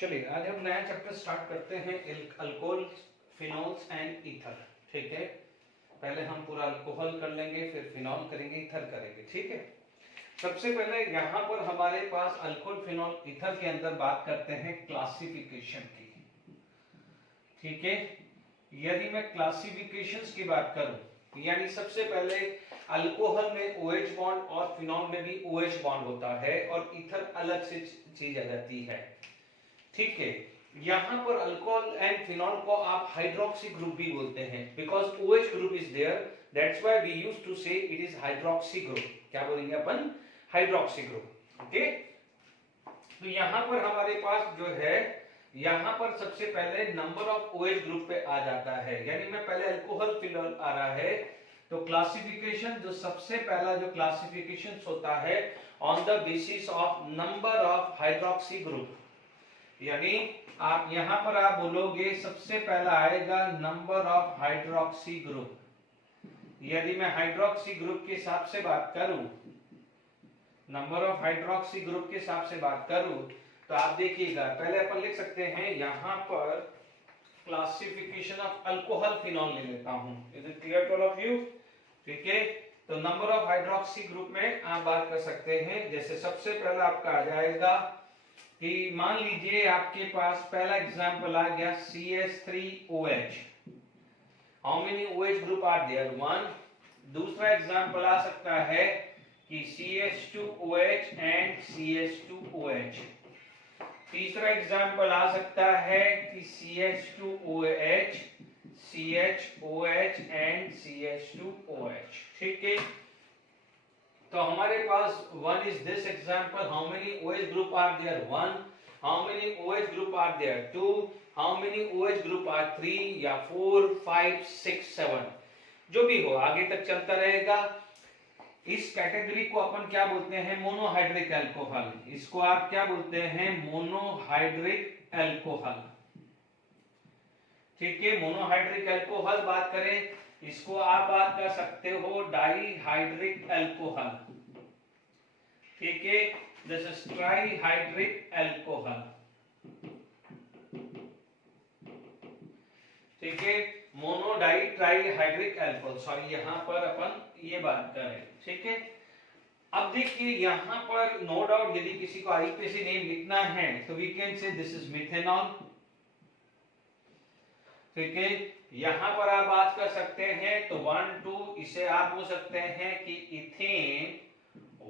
चलिए आज हम नया चैप्टर स्टार्ट करते हैं अल्कोहल, फिनोल्स एंड ईथर। ठीक है, पहले हम पूरा अल्कोहल कर लेंगे, फिर फिनॉल करेंगे, ईथर करेंगे। ठीक है, सबसे पहले यहाँ पर हमारे पास अल्कोहल, फिनॉल, ईथर के अंदर बात करते हैं क्लासिफिकेशन की। ठीक है, यदि मैं क्लासिफिकेशंस की बात करूं, यानी सबसे पहले अल्कोहल में OH बॉन्ड और फिनॉल में भी OH बॉन्ड होता है और ईथर अलग से चीज आ जाती है। ठीक है, यहाँ पर अल्कोहल एंड फिनॉल को आप हाइड्रोक्सी ग्रुप भी बोलते हैं, because OH group is there, that's why we used to say it is hydroxy group. क्या बोलेंगे अपन? Hydroxy group. ओके, तो यहाँ पर हमारे पास जो है, यहाँ पर सबसे पहले नंबर ऑफ OH ग्रुप पे आ जाता है, यानी मैं पहले अल्कोहल, फिनॉल आ रहा है, तो क्लासिफिकेशन जो सबसे पहला जो क्लासिफिकेशन होता है on the basis of number of hydroxy group, यानी आप यहां पर आप बोलोगे सबसे पहला आएगा नंबर ऑफ हाइड्रोक्सी ग्रुप। यदि मैं हाइड्रोक्सी ग्रुप के हिसाब से बात करूं, नंबर ऑफ हाइड्रोक्सी ग्रुप के हिसाब से बात करूं, तो आप देखिएगा पहले अपन लिख सकते हैं यहां पर क्लासिफिकेशन ऑफ अल्कोहल, फिनॉल ले लेता हूं। Is it clear to all of you? ठीक है, तो नंबर ऑफ हाइड्रोक्सी ग्रुप में आप बात कर सकते हैं, जैसे सबसे पहला आपका आ जाएगा कि मान लीजिए आपके पास पहला एग्जांपल आ गया CH3OH। How many OH group are there? 1। दूसरा एग्जांपल आ सकता है कि CH2OH एंड CH2OH। तीसरा एग्जांपल आ सकता है कि CH2OH, CHOH एंड CH2OH। ठीक है, तो हमारे पास 1 is this example. How many OH group are there? 1. How many OH group are there? 2. How many OH group are 3 या 4, 5, 6, 7? जो भी हो आगे तक चलता रहेगा। इस कैटेगरी को अपन क्या बोलते हैं? Monohydric alcohol. इसको आप क्या बोलते हैं? Monohydric alcohol. ठीक है, मोनोहाइड्रिक अल्कोहल बात करें, इसको आप बात कर सकते हो डाईहाइड्रिक अल्कोहल। ठीक है, दिस इज ट्राईहाइड्रिक अल्कोहल। ठीक है, mono di trihydric alcohol, sorry यहां पर अपन ये बात करें। ठीक है, अब देखिए यहां पर नो डाउट यदि किसी को आईपीसी नेम लिखना है तो we can say this is methanol. ठीक है, यहां पर आप बात कर सकते हैं तो 1, 2, इसे आप बोल सकते हैं कि इथेन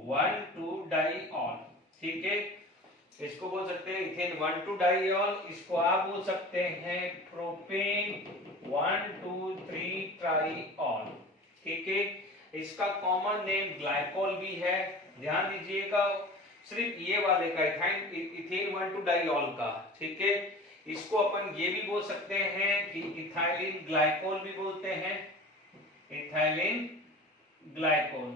1,2 डाइऑल। ठीक है, इसको बोल सकते हैं इथेन 1,2 डाइऑल। इसको आप बोल सकते हैं प्रोपेन 1,2,3 ट्राइऑल। ठीक है, इसका कॉमन नेम ग्लाइकोल भी है। ध्यान दीजिएगा सिर्फ ये वाले का इथेन 1,2 डाइऑल का। ठीक है, इसको अपन ये भी बोल सकते हैं कि इथाइलिन ग्लाइकोल भी बोलते हैं, इथाइलिन ग्लाइकोल।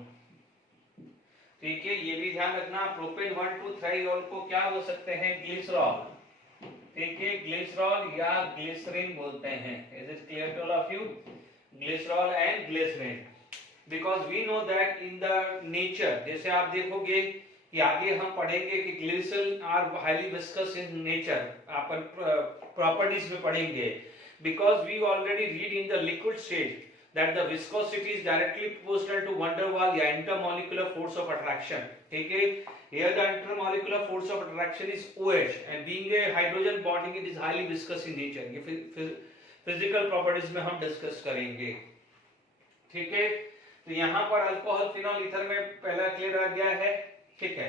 ठीक है, ये भी ध्यान रखना। प्रोपेन 1,2 ट्राइऑल को क्या बोल सकते हैं? ग्लिसरॉल। ठीक है, ग्लिसरॉल या ग्लिसरीन बोलते हैं। Is it clear to all of you? Glycerol and glycerine, because we know that in the nature, जैसे आप देखोगे कि आगे हम पढ़ेंगे कि glycerol are highly viscous in nature, अपन प्रॉपर्टीज में पढ़ेंगे, because we already read in the liquid stage that the viscosity is directly proportional to van der Waals या इंटरमॉलिक्यूलर फोर्स ऑफ अट्रैक्शन। ठीक है, here the intermolecular force of attraction is OH and being a hydrogen bonding it is highly viscous in nature. ये physical properties में हम discuss करेंगे। ठीक है, तो यहाँ पर अल्कोहल, फिनॉल, ईथर में पहला क्लियर आ गया है। ठीक है,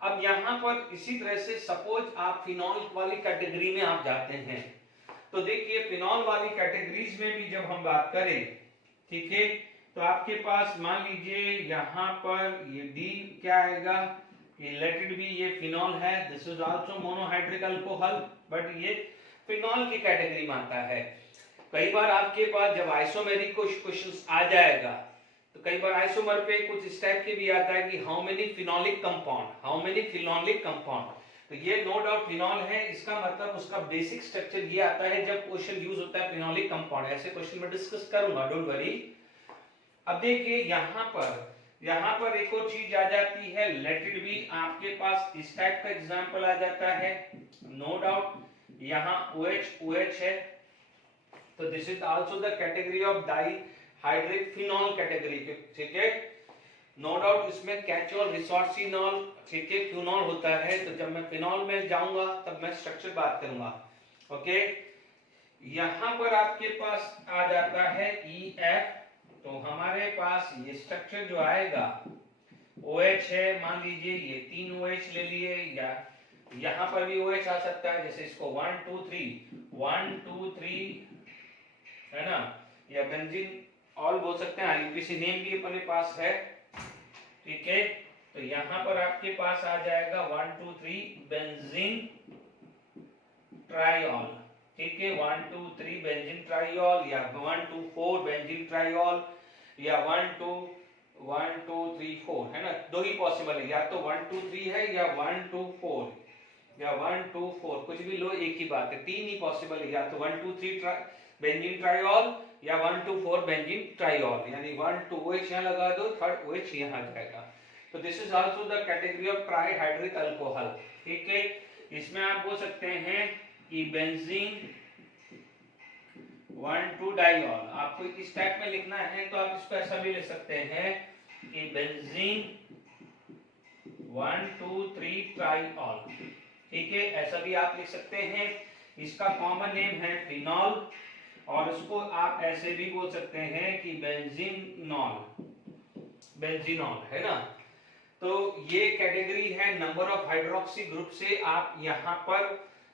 अब यहां पर इसी तरह से सपोज आप फिनॉल वाली कैटेगरी में आप जाते हैं, तो देखिए फिनॉल वाली कैटेगरीज में भी जब हम बात करें, ठीक है, तो आपके पास मान लीजिए यहां पर ये डी क्या आएगा? ये लेट इट बी, ये फिनॉल है, this is also monohydric alcohol, but ये फिनॉल की कैटेगरी में आता है। कई बार आपके पास जब आइसोमेरिक क्वेश्चंस आ जाएगा तो कई बार आइसोमर पे कुछ इस टाइप के भी आता है कि how many phenolic compound, how many phenolic compound, तो ये नो डाउट फिनॉल है। इसका मतलब उसका बेसिक स्ट्रक्चर ये आता है जब क्वेश्चन यूज होता है फिनोलिक कंपाउंड। ऐसे क्वेश्चन में डिस्कस करूंगा, डोंट वरी। अब देखिए यहां पर यहाँ पर एक और चीज आ जाती है, लेट इट बी। आपके पास इस टाइप का एग्जांपल आ जाता है, नो डाउट यहाँ OH है, तो this is also the category of dihydric phenol category, ठीक है। नो डाउट इसमें कैचोल, रिसोर्सिनॉल, ठीक है, क्यूनॉल होता है। तो जब मैं फिनॉल में जाऊंगा तब मैं स्ट्रक्चर बात करूंगा, ओके। यहां पर आपके पास आ जाता है EF, तो हमारे पास ये स्ट्रक्चर जो आएगा OH है, मान लीजिए ये 3 OH ले लिए, या यहां पर भी OH आ सकता है, जैसे इसको 1 2 3 है ना, या बेंजीन ऑल बोल सकते हैं, IUPAC नेम भी अपने पास है, ठीक है। तो यहां पर आपके पास आ जाएगा 1 2 3 बेंजीन ट्राइऑल, ठीक है, 1 2 3 बेंजीन ट्राइऑल, या 1 2 4 बेंजीन ट्राइऑल, या 1 2 3 4, है ना। दो ही पॉसिबल है, या तो 1 2 3 है, या 1 2 4, या 1 2 4, कुछ भी लो एक ही बात है। तीन ही पॉसिबल है, या तो 1 2 3 बेंजीन ट्राइऑल, या 1 2 4 बेंजीन ट्राइऑल, यानी 1 2 OH यहाँ लगा दो, थर्ड OH यहाँ आ जाएगा। तो this is also the category of trihydric alcohol, ठीक है। इसमें आप बोल सकते हैं कि बेंजीन 1 2 डाइऑल, आपको इस टाइप में लिखना है तो आप इसको ऐसा भी लिख सकते हैं कि बेंजीन 1 2 3 ट्राइऑल, ठीक है, ऐसा भी आप लिख सकते हैं। इसका कॉमन नेम है फिनॉल, और उसको आप ऐसे भी बोल सकते हैं कि बेंजीनॉल, है ना। तो ये कैटेगरी है नंबर ऑफ हाइड्रोक्सी ग्रुप से आप यहाँ पर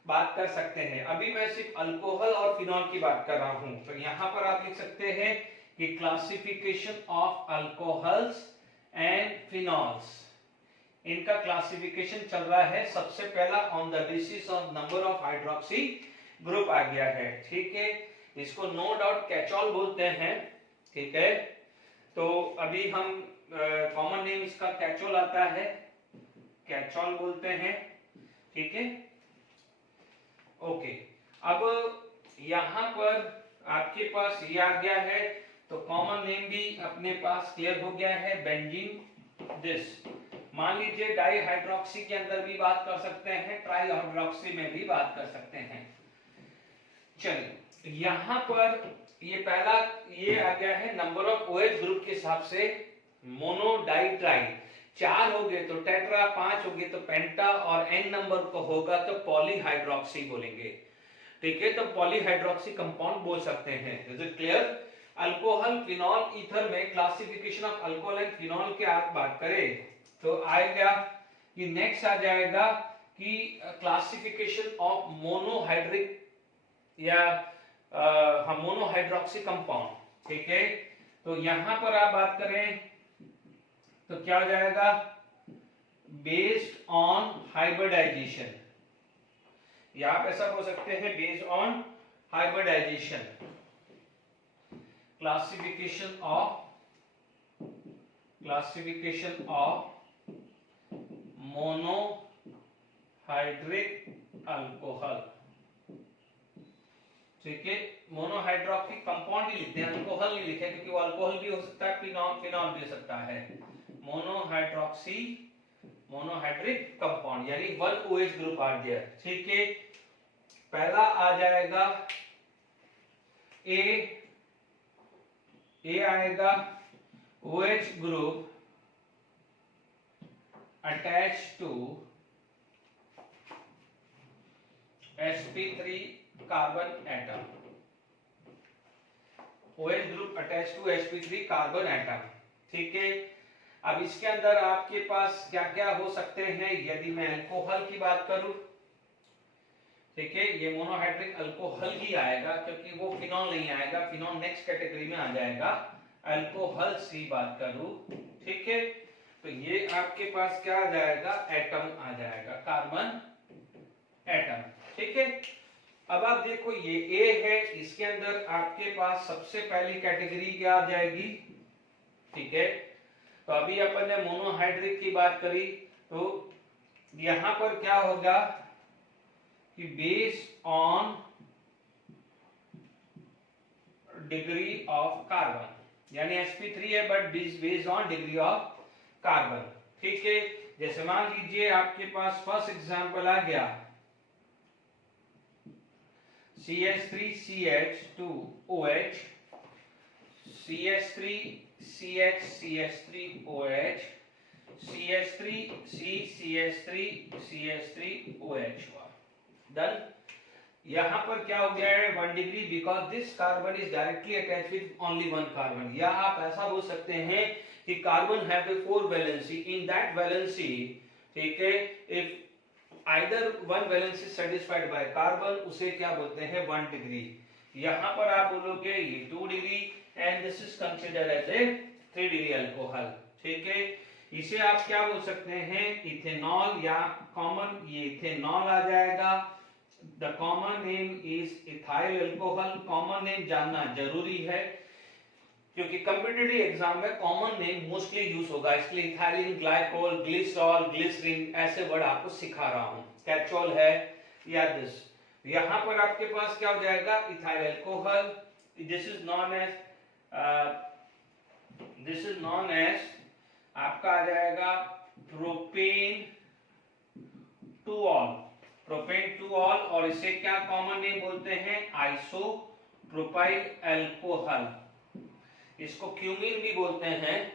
बात कर सकते हैं। अभी मैं सिर्फ अल्कोहल और फिनॉल की बात कर रहा हूं, तो यहाँ पर आप लिख सकते हैं कि classification of alcohols and phenols, इनका क्लासिफिकेशन चल रहा है। सबसे पहला on the basis of number of hydroxy group आ गया है, ठीक है। इसको नो डाउट कैचॉल बोलते हैं, ठीक है। तो अभी हम कॉमन नेम इसका कैचॉल आता है, कैचॉल बोलते हैं, ठीक है, ओके। अब यहां पर आपके पास ये आ गया है, तो कॉमन नेम भी अपने पास क्लियर हो गया है, बेंजीन दिस। मान लीजिए डाइहाइड्रोक्सी के अंदर भी बात कर सकते हैं, ट्राइहाइड्रोक्सी में भी बात कर सकते हैं। चलिए यहां पर ये पहला ये आ गया है नंबर ऑफ OH ग्रुप के हिसाब से, मोनो डाई ट्राई, 4 हो गए तो टेट्रा, 5 हो गए तो पेंटा, और n नंबर को होगा तो पॉलीहाइड्रोक्सी बोलेंगे, ठीक है। तो पॉलीहाइड्रोक्सी कंपाउंड बोल सकते हैं। Is it clear? Alcohol, phenol, ether में classification of alcohol and phenol की आप बात करें तो आएगा कि नेक्स्ट आ जाएगा कि क्लासिफिकेशन ऑफ मोनोहाइड्रिक या मोनोहाइड्रोक्सी कंपाउंड, ठीक है। तो यहां पर आप बात करें तो क्या हो जाएगा, बेस्ड ऑन हाइब्रिडाइजेशन, या आप ऐसा बोल सकते हैं based on hybridisation, classification of monohydric alcohol, ठीक है। मोनोहाइड्रोक्सी कंपाउंड ही लिखते हैं, अल्कोहल नहीं लिखे, क्योंकि वो अल्कोहल भी हो सकता है, फिनॉल भी हो सकता है। मोनोहाइड्रिक कंपाउंड यानी 1 OH ग्रुप आ गया, ठीक है। पहला आ जाएगा ए आएगा OH group attach to sp3 carbon atom, OH group attach to sp3 carbon atom, ठीक है। अब इसके अंदर आपके पास क्या क्या हो सकते हैं, यदि मैं अल्कोहल की बात करूं, ठीक है, ये मोनोहाइड्रिक अल्कोहल ही आएगा, क्योंकि वो फिनॉल नहीं आएगा, फिनॉल नेक्स्ट कैटेगरी में आ जाएगा। अल्कोहल की बात करूं, ठीक है, तो ये आपके पास क्या आ जाएगा, एटम आ जाएगा, कार्बन एटम, ठीक है। अब आप देखो ये ए है, इसके अंदर आपके पास सबसे पहली कैटेगरी क्या आ जाएगी, ठीक है। तो अभी अपन ने मोनोहाइड्रिक की बात करी, तो यहां पर क्या होगा कि based on degree of carbon, यानी sp3 है but based on degree of carbon. ठीक है, जैसे मान लीजिए आपके पास फर्स्ट एग्जांपल आ गया CH3CH2OH, CH3CH3OH, CH3CH3CH3OH। डन। यहां पर क्या हो गया है 1 degree, because this carbon is directly attached with only one carbon. या आप ऐसा बोल सकते हैं कि carbon have a 4 valency, in that valency, ठीक है, if either one valency satisfied by carbon, उसे क्या बोलते हैं 1 डिग्री। यहां पर आप बोलोगे ये 2 degree and this is considered as a 3 degree alcohol. ठीक है, इसे आप क्या बोल सकते हैं इथेनॉल, या कॉमन ये इथेनॉल आ जाएगा। The common name is ethyl alcohol. Common name जानना जरूरी है क्योंकि कॉम्पिटिटिव एग्जाम में कॉमन नेम मोस्टली यूज होगा, इसलिए इथाइलिन, ग्लाइकोल, ग्लिसरॉल, ग्लिसरीन ऐसे वर्ड आपको सिखा रहा हूं। कैचोल है या दिस। यहां पर आपके पास क्या हो जाएगा ethyl alcohol. This is known as आपका आ जाएगा propan two ol. Propan two ol, और इसे क्या कॉमन नेम बोलते हैं आइसोप्रोपाइल अल्कोहल। इसको क्यूमीन भी बोलते हैं,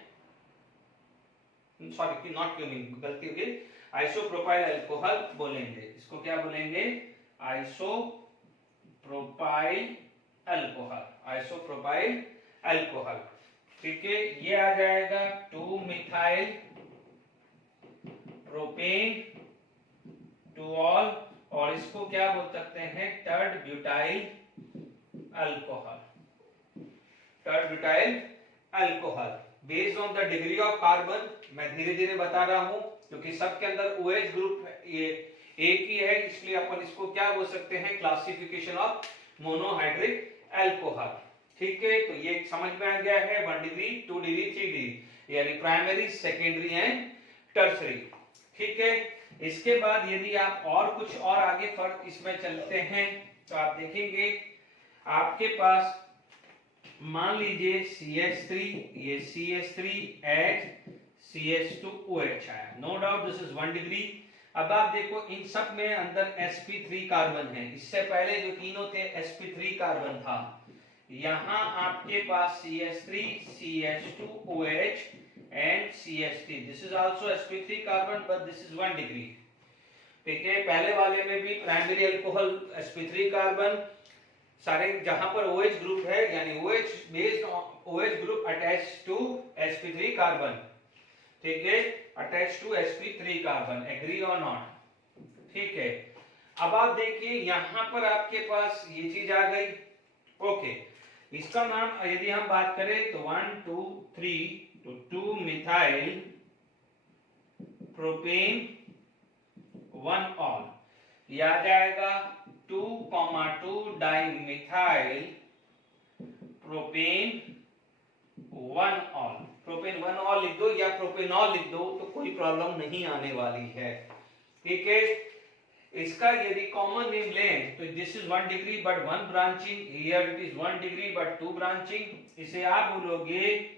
सॉरी नॉट क्यूमीन, गलती हो गई, आइसोप्रोपाइल अल्कोहल बोलेंगे। इसको क्या बोलेंगे आइसोप्रोपाइल अल्कोहल, आइसोप्रोपाइल अल्कोहल। ठीक है, ये आ जाएगा 2 मिथाइल प्रोपेन टू ऑल, और इसको क्या बोल सकते हैं टर्ड butyl alcohol. टर्ड butyl alcohol based on the degree of carbon. मैं धीरे धीरे बता रहा हूं क्योंकि सबके अंदर OH ग्रुप ये एक ही है, इसलिए अपन इसको क्या बोल सकते हैं क्लासिफिकेशन ऑफ मोनोहाइड्रिक अल्कोहल। ठीक है, तो ये समझ में आ गया है 1 डिग्री, 2 डिग्री, 3 डिग्री, यानी प्राइमरी, सेकेंडरी एंड टर्सरी। ठीक है, इसके बाद यदि आप और कुछ और आगे फर्क इसमें चलते हैं तो आप देखेंगे आपके पास मान लीजिए CH3, ये CH3H CH2OH आया, no doubt this is 1 degree. अब आप देखो इन सब में अंदर sp3 कार्बन है, इससे पहले जो तीनों थे sp3 कार्बन था। यहां आपके पास CH3 CH2OH and CH3, this is also sp3 carbon but this is 1 degree। ठीक है, पहले वाले में भी प्राइमरी अल्कोहल sp3 कार्बन, सारे जहां पर OH ग्रुप है यानी OH based OH group attached to sp3 carbon. ठीक है, attached to sp3 carbon, agree और नॉट। ठीक है, अब आप देखिए यहां पर आपके पास ये चीज आ गई। ओके, इसका नाम यदि हम बात करें तो 1 2 3 तो 2 मिथाइल प्रोपेन 1 ऑल, यह आ जाएगा 2,2 dimethyl propane 1 all. Propane 1 all लिख दो या प्रोपेनॉल लिख दो तो कोई प्रॉब्लम नहीं आने वाली है। ठीक है, इसका यदि कॉमन नेम लें तो this is 1 degree but 1 branching, here it is 1 degree but 2 branching. इसे आप बोलोगे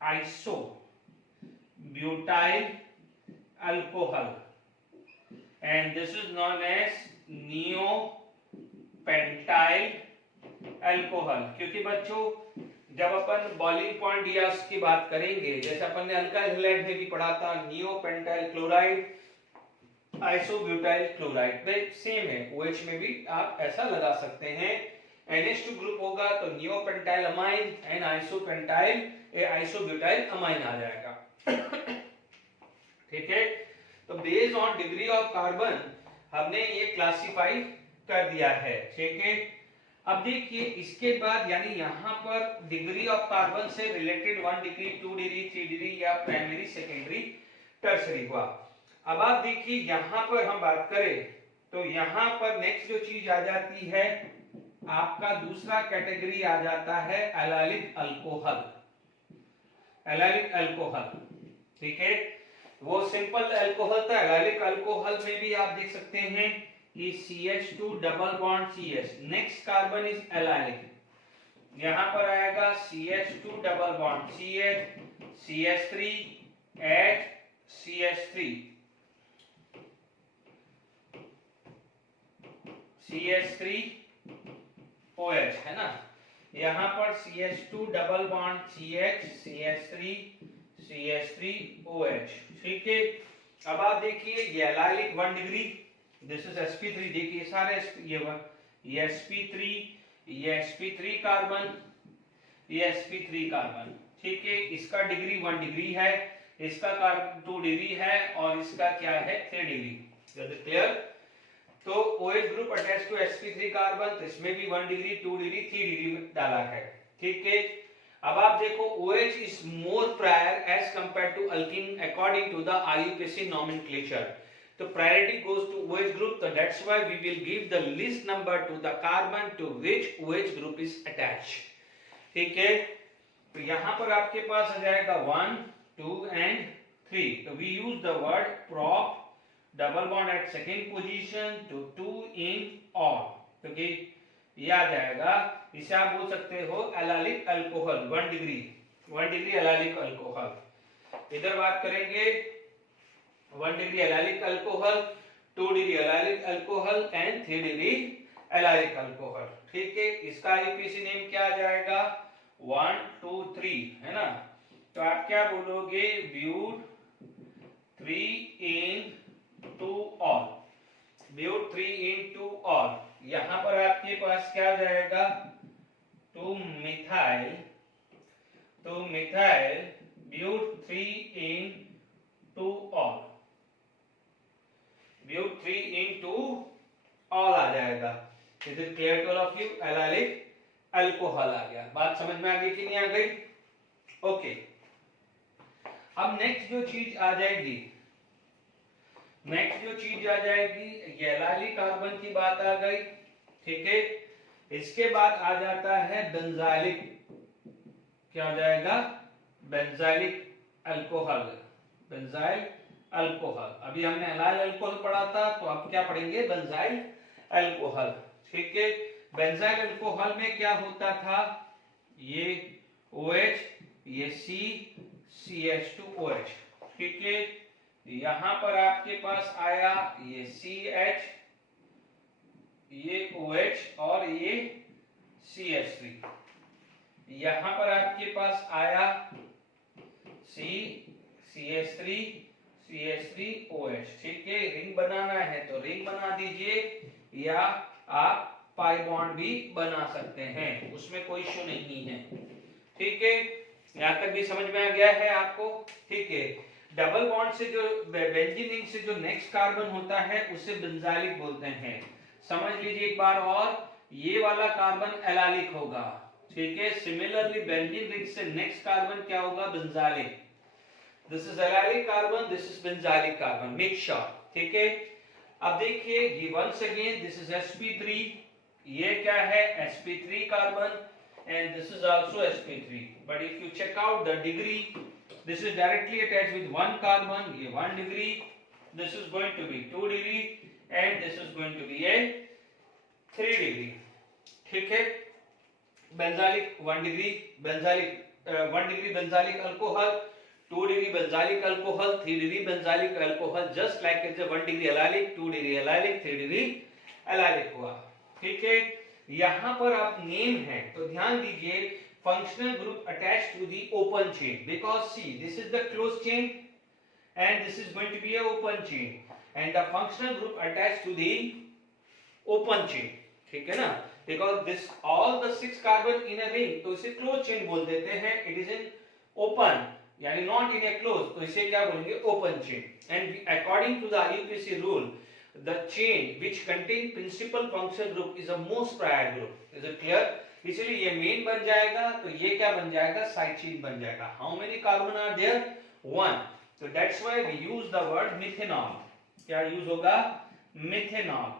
iso butyl alcohol and this is known as neopentyl alcohol. क्योंकि बच्चों जब अपन बॉइलिंग पॉइंट या उसकी बात करेंगे, जैसे अपन ने अल्काइल हैलाइड में भी पढ़ा था नियोपेंटाइल क्लोराइड, आइसोब्यूटाइल क्लोराइड पे सेम है। OH में भी आप ऐसा लगा सकते हैं, NH2 ग्रुप होगा तो neopentyl amine and isopentyl isobutyl amine आ जाएगा। ठीक है, तो based on degree of carbon हमने ये क्लासिफाई कर दिया है। ठीक है, अब देखिए इसके बाद यानी यहां पर डिग्री ऑफ कार्बन से रिलेटेड 1 डिग्री 2 डिग्री 3 डिग्री या प्राइमरी, सेकेंडरी, टर्सरी हुआ। अब आप देखिए यहां पर हम बात करें तो यहां पर नेक्स्ट जो चीज आ जाती है आपका दूसरा कैटेगरी आ जाता है एलाइलिक अल्कोहल। एलाइलिक अल्कोहल, ठीक है, वो सिंपल अल्कोहल था। एलाइलिक अल्कोहल में भी आप देख सकते हैं कि CH2 double bond CH, next carbon is allylic, यहां पर आएगा CH2 double bond CH, CH3 H CH3 CH3 OH है ना। यहाँ पर CH2 double bond CH CH3 CH3 OH, ठीक है। अब आप देखिए ये allylic 1 degree, this is sp3, देखिए सारे ये sp3, ये sp3 कार्बन, ये sp3 कार्बन, ठीक है। इसका डिग्री 1 डिग्री है, इसका कार्बन 2 डिग्री है और इसका क्या है 3 डिग्री। Is it clear? तो OH group attach to sp3 carbon, तो इसमें भी 1 डिग्री 2 डिग्री 3 डिग्री डाला है, ठीक है। अब आप देखो OH is more prior as compared to alkene according to the IUPAC nomenclature. So priority goes to OH group, so that's why we will give the least number to the carbon to which OH group is attached. ठीक है, तो यहाँ पर आपके पास आ जाएगा 1 2 and 3, तो we use the word prop double bond at second position to 2 in all, क्योंकि ये आ जाएगा, इसे आप बोल सकते हो allylic alcohol 1 degree allylic alcohol. इधर बात करेंगे 1 degree allylic alcohol, 2 degree allylic alcohol and 3 degree allylic alcohol, ठीक है। इसका आईपीसी नेम क्या आ जाएगा 1 2 3, है ना। तो आप क्या बोलोगे ब्यूट 3 in 2 all, but 3 in 2 all। यहां पर आपके पास क्या आ जाएगा 2 methyl but 3 in 2 all, but 3 in 2 all आ जाएगा। Is it clear to all of you? Allylic alcohol आ गया। बात समझ में आ गई कि नहीं आ गई? ओके, अब नेक्स्ट जो चीज आ जाएगी, ये एलाइलिक कार्बन की बात आ गई, ठीक है। इसके बाद आ जाता है बेंजाइलिक, क्या हो जाएगा बेंजाइलिक अल्कोहल, बेंजाइल अल्कोहल। अभी हमने एलाइल अल्कोहल पढ़ा था, तो अब क्या पढ़ेंगे बेंजाइल अल्कोहल, ठीक है। बेंजाइल अल्कोहल में क्या होता था, ये OH, ये C CH2OH, ठीक है। यहां पर आपके पास आया ये CH, ये OH और ये CH3, यहां पर आपके पास आया C CH3 CH3OH, ठीक है। रिंग बनाना है तो रिंग बना दीजिए, या आप पाई बॉन्ड भी बना सकते हैं, उसमें कोई इश्यू नहीं है, ठीक है। यहां तक भी समझ में आ गया है आपको, ठीक है। डबल बॉन्ड से जो बेंजीन रिंग से जो नेक्स्ट कार्बन होता है उसे बेंजाइलिक बोलते हैं। समझ लीजिए एक बार और, ये वाला कार्बन एलाइलिक होगा, ठीक है। सिमिलरली बेंजीन रिंग से नेक्स्ट कार्बन क्या होगा benzylic. This is allylic carbon, this is benzylic carbon, make sure, ठीक है। अब देखिए ये once again this is sp3, ये क्या है sp3 carbon and this is also sp3, but if you check out the degree, this is directly attached with one carbon, ये 1 degree, this is going to be 2 degree and this is going to be a 3 degree, ठीक है। Benzylic 1 degree benzylic 1 degree benzylic alcohol, 2 degree benzylic alcohol, 3 degree benzylic alcohol, just like it's 1 degree allylic, 2 degree allylic, 3 degree allylic हुआ, ठीक है। यहां पर आप name है तो ध्यान दीजिए, functional group attached to the open chain, because see this is the closed chain and this is going to be a open chain, and the functional group attached to the open chain, ठीक है ना। because this all the 6 carbon in a ring, तो इसे closed chain बोल देते हैं, it is in open यानी not in a closed, तो इसे क्या बोलेंगे open chain। and according to the IUPAC rule, the chain which contain principal functional group is a most prior group, is it clear? इसलिए ये main बन जाएगा, तो ये क्या बन जाएगा साइड चेन बन जाएगा। How many carbon are there 1, so that's why we use the word methanol, क्या यूज होगा methanol,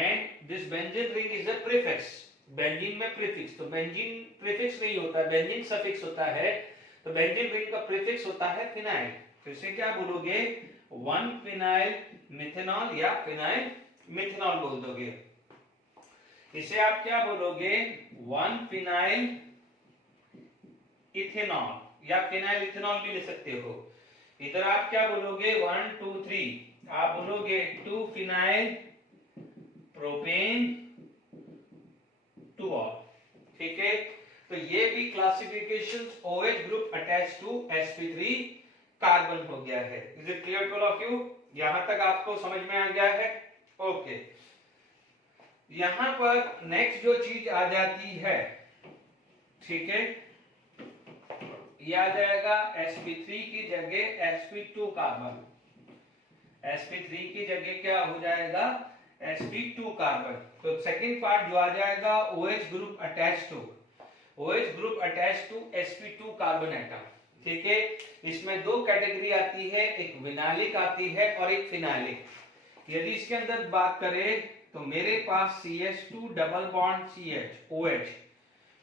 and this benzene ring is a prefix, benzene में प्रीफिक्स, तो बेंजीन प्रीफिक्स नहीं होता, बेंजीन सफिक्स होता है, तो बेंजीन रिंग का प्रीफिक्स होता है फिनाइल, तो इसे क्या बोलोगे 1 फिनाइल मिथेनॉल या फिनाइल मिथेनॉल बोल दोगे। इसे आप क्या बोलोगे 1 फिनाइल इथेनॉल, या फिनाइल इथेनॉल भी ले सकते हो। इधर आप क्या बोलोगे 1 2 3, आप बोलोगे 2 फिनाइल प्रोपेन टू ऑल। ठीक है, तो ये भी classification OH group attach to sp3 carbon हो गया है। Is it clear to all of you? यहां तक आपको समझ में आ गया है? ओके, यहां पर नेक्स्ट जो चीज आ जाती है, ठीक है, ये आ जाएगा sp3 की जगह sp2 कार्बन। sp3 की जगह क्या हो जाएगा sp2 कार्बन। तो सेकंड पार्ट जो आ जाएगा OH group attach to sp2 carbon atom. ठीक है, इसमें दो कैटेगरी आती है, एक विनाइलिक आती है और एक फिनाइलिक। यदि इसके अंदर बात करें तो मेरे पास CH2 double bond CH OH,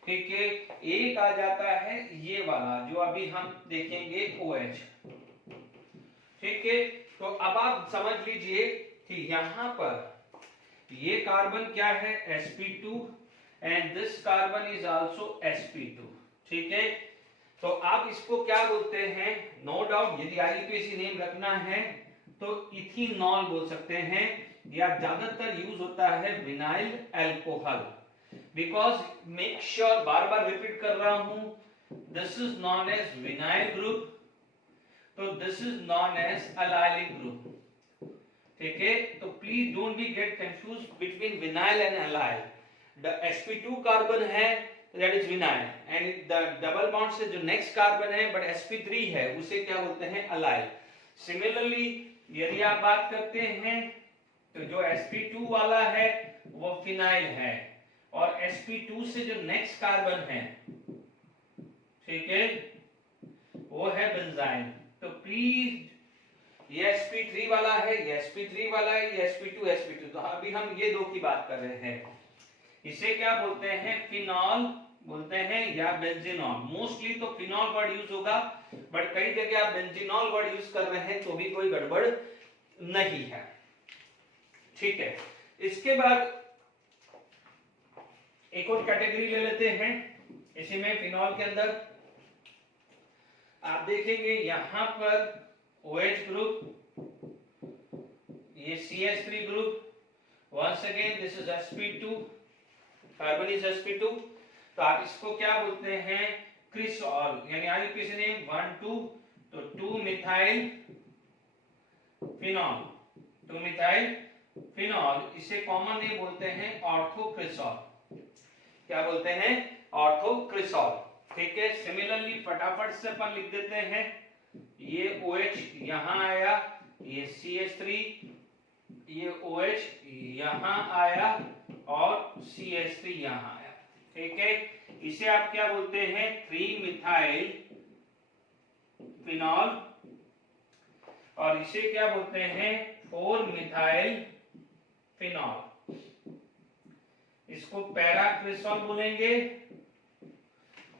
ठीक है, एक आ जाता है ये वाला जो अभी हम देखेंगे OH। ठीक है, तो अब आप समझ लीजिए कि यहां पर ये कार्बन क्या है sp2 and this carbon is also sp2। ठीक है, तो आप इसको क्या बोलते हैं, नो डाउट यदि IUPAC नेम रखना है तो इथेनॉल बोल सकते हैं, या ज्यादातर यूज होता है vinyl alcohol. Because make sure, बार बार रिपीट कर रहा हूं, this is known as vinyl group, तो this is known as allylic group. ठीक है, तो please don't be get confuse between vinyl and allyl. The sp2 carbon है that is vinyl, and the double bond से जो next carbon है but sp3 है उसे क्या बोलते हैं अलाइल। सिमिलरली यदि आप बात करते हैं तो जो sp2 वाला है वो फिनाइल है, और sp2 से जो नेक्स्ट कार्बन है, ठीक है, वो है बेंजाइन। तो प्लीज ये sp3 वाला है, ये sp3 वाला है, ये sp2 तो अभी हम ये दो की बात कर रहे हैं। इसे क्या बोलते हैं, फिनॉल बोलते हैं या बेंजीनॉल। मोस्टली तो फिनॉल वर्ड यूज होगा, बट कई जगह आप बेंजीनॉल वर्ड यूज कर रहे हैं तो भी कोई गड़बड़ नहीं है। ठीक है, इसके बाद एक और कैटेगरी ले लेते हैं। इसी में फिनॉल के अंदर आप देखेंगे यहां पर OH ग्रुप, ये CH3 group, once again this is sp2, carbon is sp2, तो आप इसको क्या बोलते हैं, क्रिसॉल, यानी IUPAC नेम 1 2, तो 2 मिथाइल फिनॉल, 2 मिथाइल फिनॉल, इसे कॉमन नेम बोलते हैं ऑर्थोक्रिसॉल। क्या बोलते हैं, ऑर्थोक्रिसॉल। ठीक है, सिमिलरली फटाफट से अपन लिख देते हैं, ये OH यहां आया, ये CH3, ये OH यहां आया और CH3 यहां आया। ठीक है, इसे आप क्या बोलते हैं, 3 मिथाइल फिनॉल, और इसे क्या बोलते हैं, 4 मिथाइल फिनॉल। इसको पैराक्रिसॉल बोलेंगे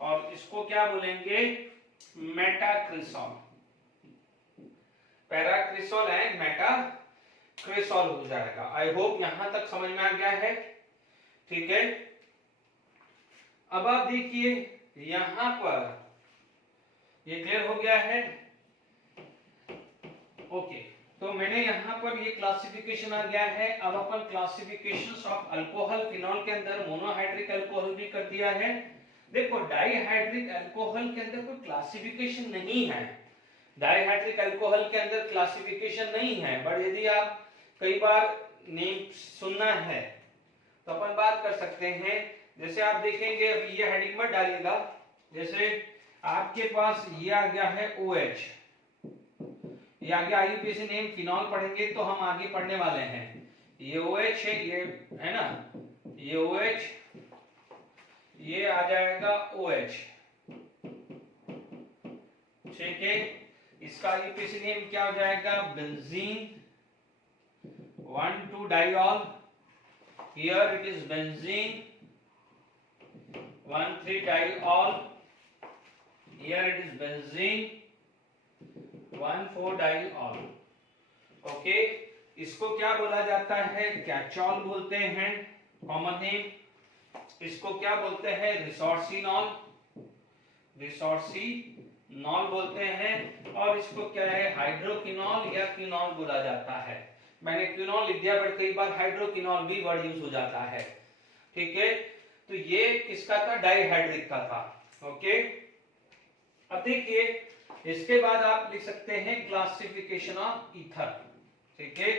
और इसको क्या बोलेंगे, मेटाक्रिसॉल। पैराक्रिसॉल एंड मेटाक्रिसॉल हो जाएगा। आई होप यहां तक समझ में आ गया है। ठीक है, अब आप देखिए यहां पर ये क्लियर हो गया है। ओके, तो मैंने यहां पर ये क्लासिफिकेशन आ गया है। अब अपन क्लासिफिकेशंस ऑफ अल्कोहल फिनॉल के अंदर मोनोहाइड्रिक अल्कोहल भी कर दिया है। देखो डाइहाइड्रिक अल्कोहल के अंदर कोई क्लासिफिकेशन नहीं है, डाइहाइड्रिक अल्कोहल के अंदर क्लासिफिकेशन नहीं है, बट यदि आप कई बार नेम सुनना है तो अपन बात कर सकते हैं। जैसे आप देखेंगे, अभी ये हेडिंग मत डालिएगा, जैसे आपके पास ये आ गया है OH, ये आगे IUPAC नेम फिनॉल पढ़ेंगे तो हम आगे पढ़ने वाले हैं। ये OH है, ये है ना, ये OH, ये आ जाएगा OH। ठीक है, इसका IUPAC नेम क्या हो जाएगा, benzene 1 2 diol, here it is benzene 1 3 diol, here it is benzene 1 4 diol। Okay, इसको क्या बोला जाता है, कैचॉल बोलते हैं कॉमन नेम। इसको क्या बोलते हैं, रिसोर्सिनॉल, रिसोर्सिनॉल। नॉल बोलते हैं, और इसको क्या है हाइड्रोक्विनॉल या क्विनॉल बोला जाता है। मैंने क्विनॉल लिख दिया बट कई बार हाइड्रोक्विनॉल भी वर्ड यूज हो जाता है, ठीक है। तो ये किसका था, डाइहाइड्रिक का था, ओके। अब देखिए इसके बाद आप लिख सकते हैं क्लासिफिकेशन ऑफ ईथर, ठीक है।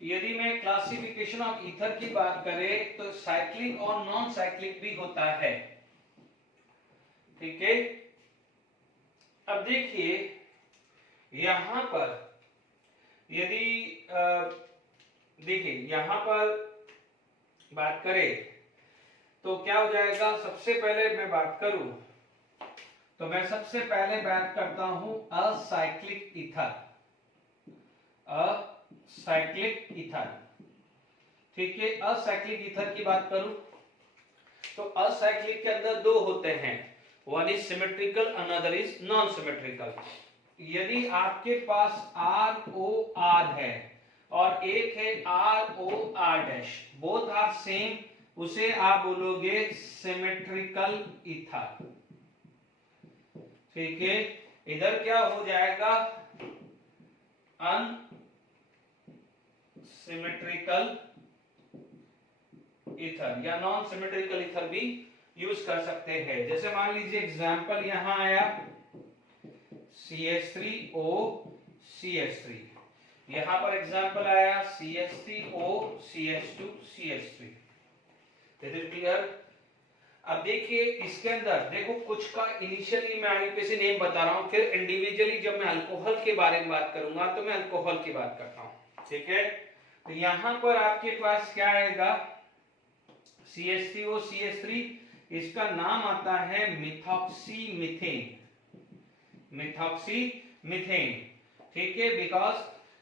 यदि मैं क्लासिफिकेशन ऑफ ईथर की बात करें तो साइक्लिक और नॉन साइक्लिक भी होता है, ठीक है। अब देखिए यहां पर यदि देखिए यहां पर बात करें तो क्या हो जाएगा, सबसे पहले मैं बात करूं तो मैं सबसे पहले बात करता हूं असाइक्लिक ईथर, असाइक्लिक ईथर, ठीक है। असाइक्लिक ईथर की बात करूं तो असाइक्लिक के अंदर दो होते हैं, one is symmetrical, another is non symmetrical. यदि आपके पास ROR है और एक है ROR', बोथ आर सेम, उसे आप बोलोगे सिमेट्रिकल ईथर, ठीक है। इधर क्या हो जाएगा, अनसिमेट्रिकल ईथर या नॉन सिमेट्रिकल ईथर भी यूज कर सकते हैं। जैसे मान लीजिए एग्जांपल यहां आया CH3O CH3, यहां पर एग्जांपल आया CH3O CH2 CH3, is it clear. अब देखिए इसके अंदर देखो कुछ का इनिशियली मैं आईयूपीएसी नेम बता रहा हूं, फिर इंडिविजुअली जब मैं अल्कोहल के बारे में बात करूंगा तो मैं अल्कोहल की बात करता हूं, ठीक है। तो यहां पर आपके पास क्या आएगा, CH3O CH3, इसका नाम आता है मिथॉक्सीमीथेन, मिथॉक्सीमीथेन, ठीक है। बिकॉज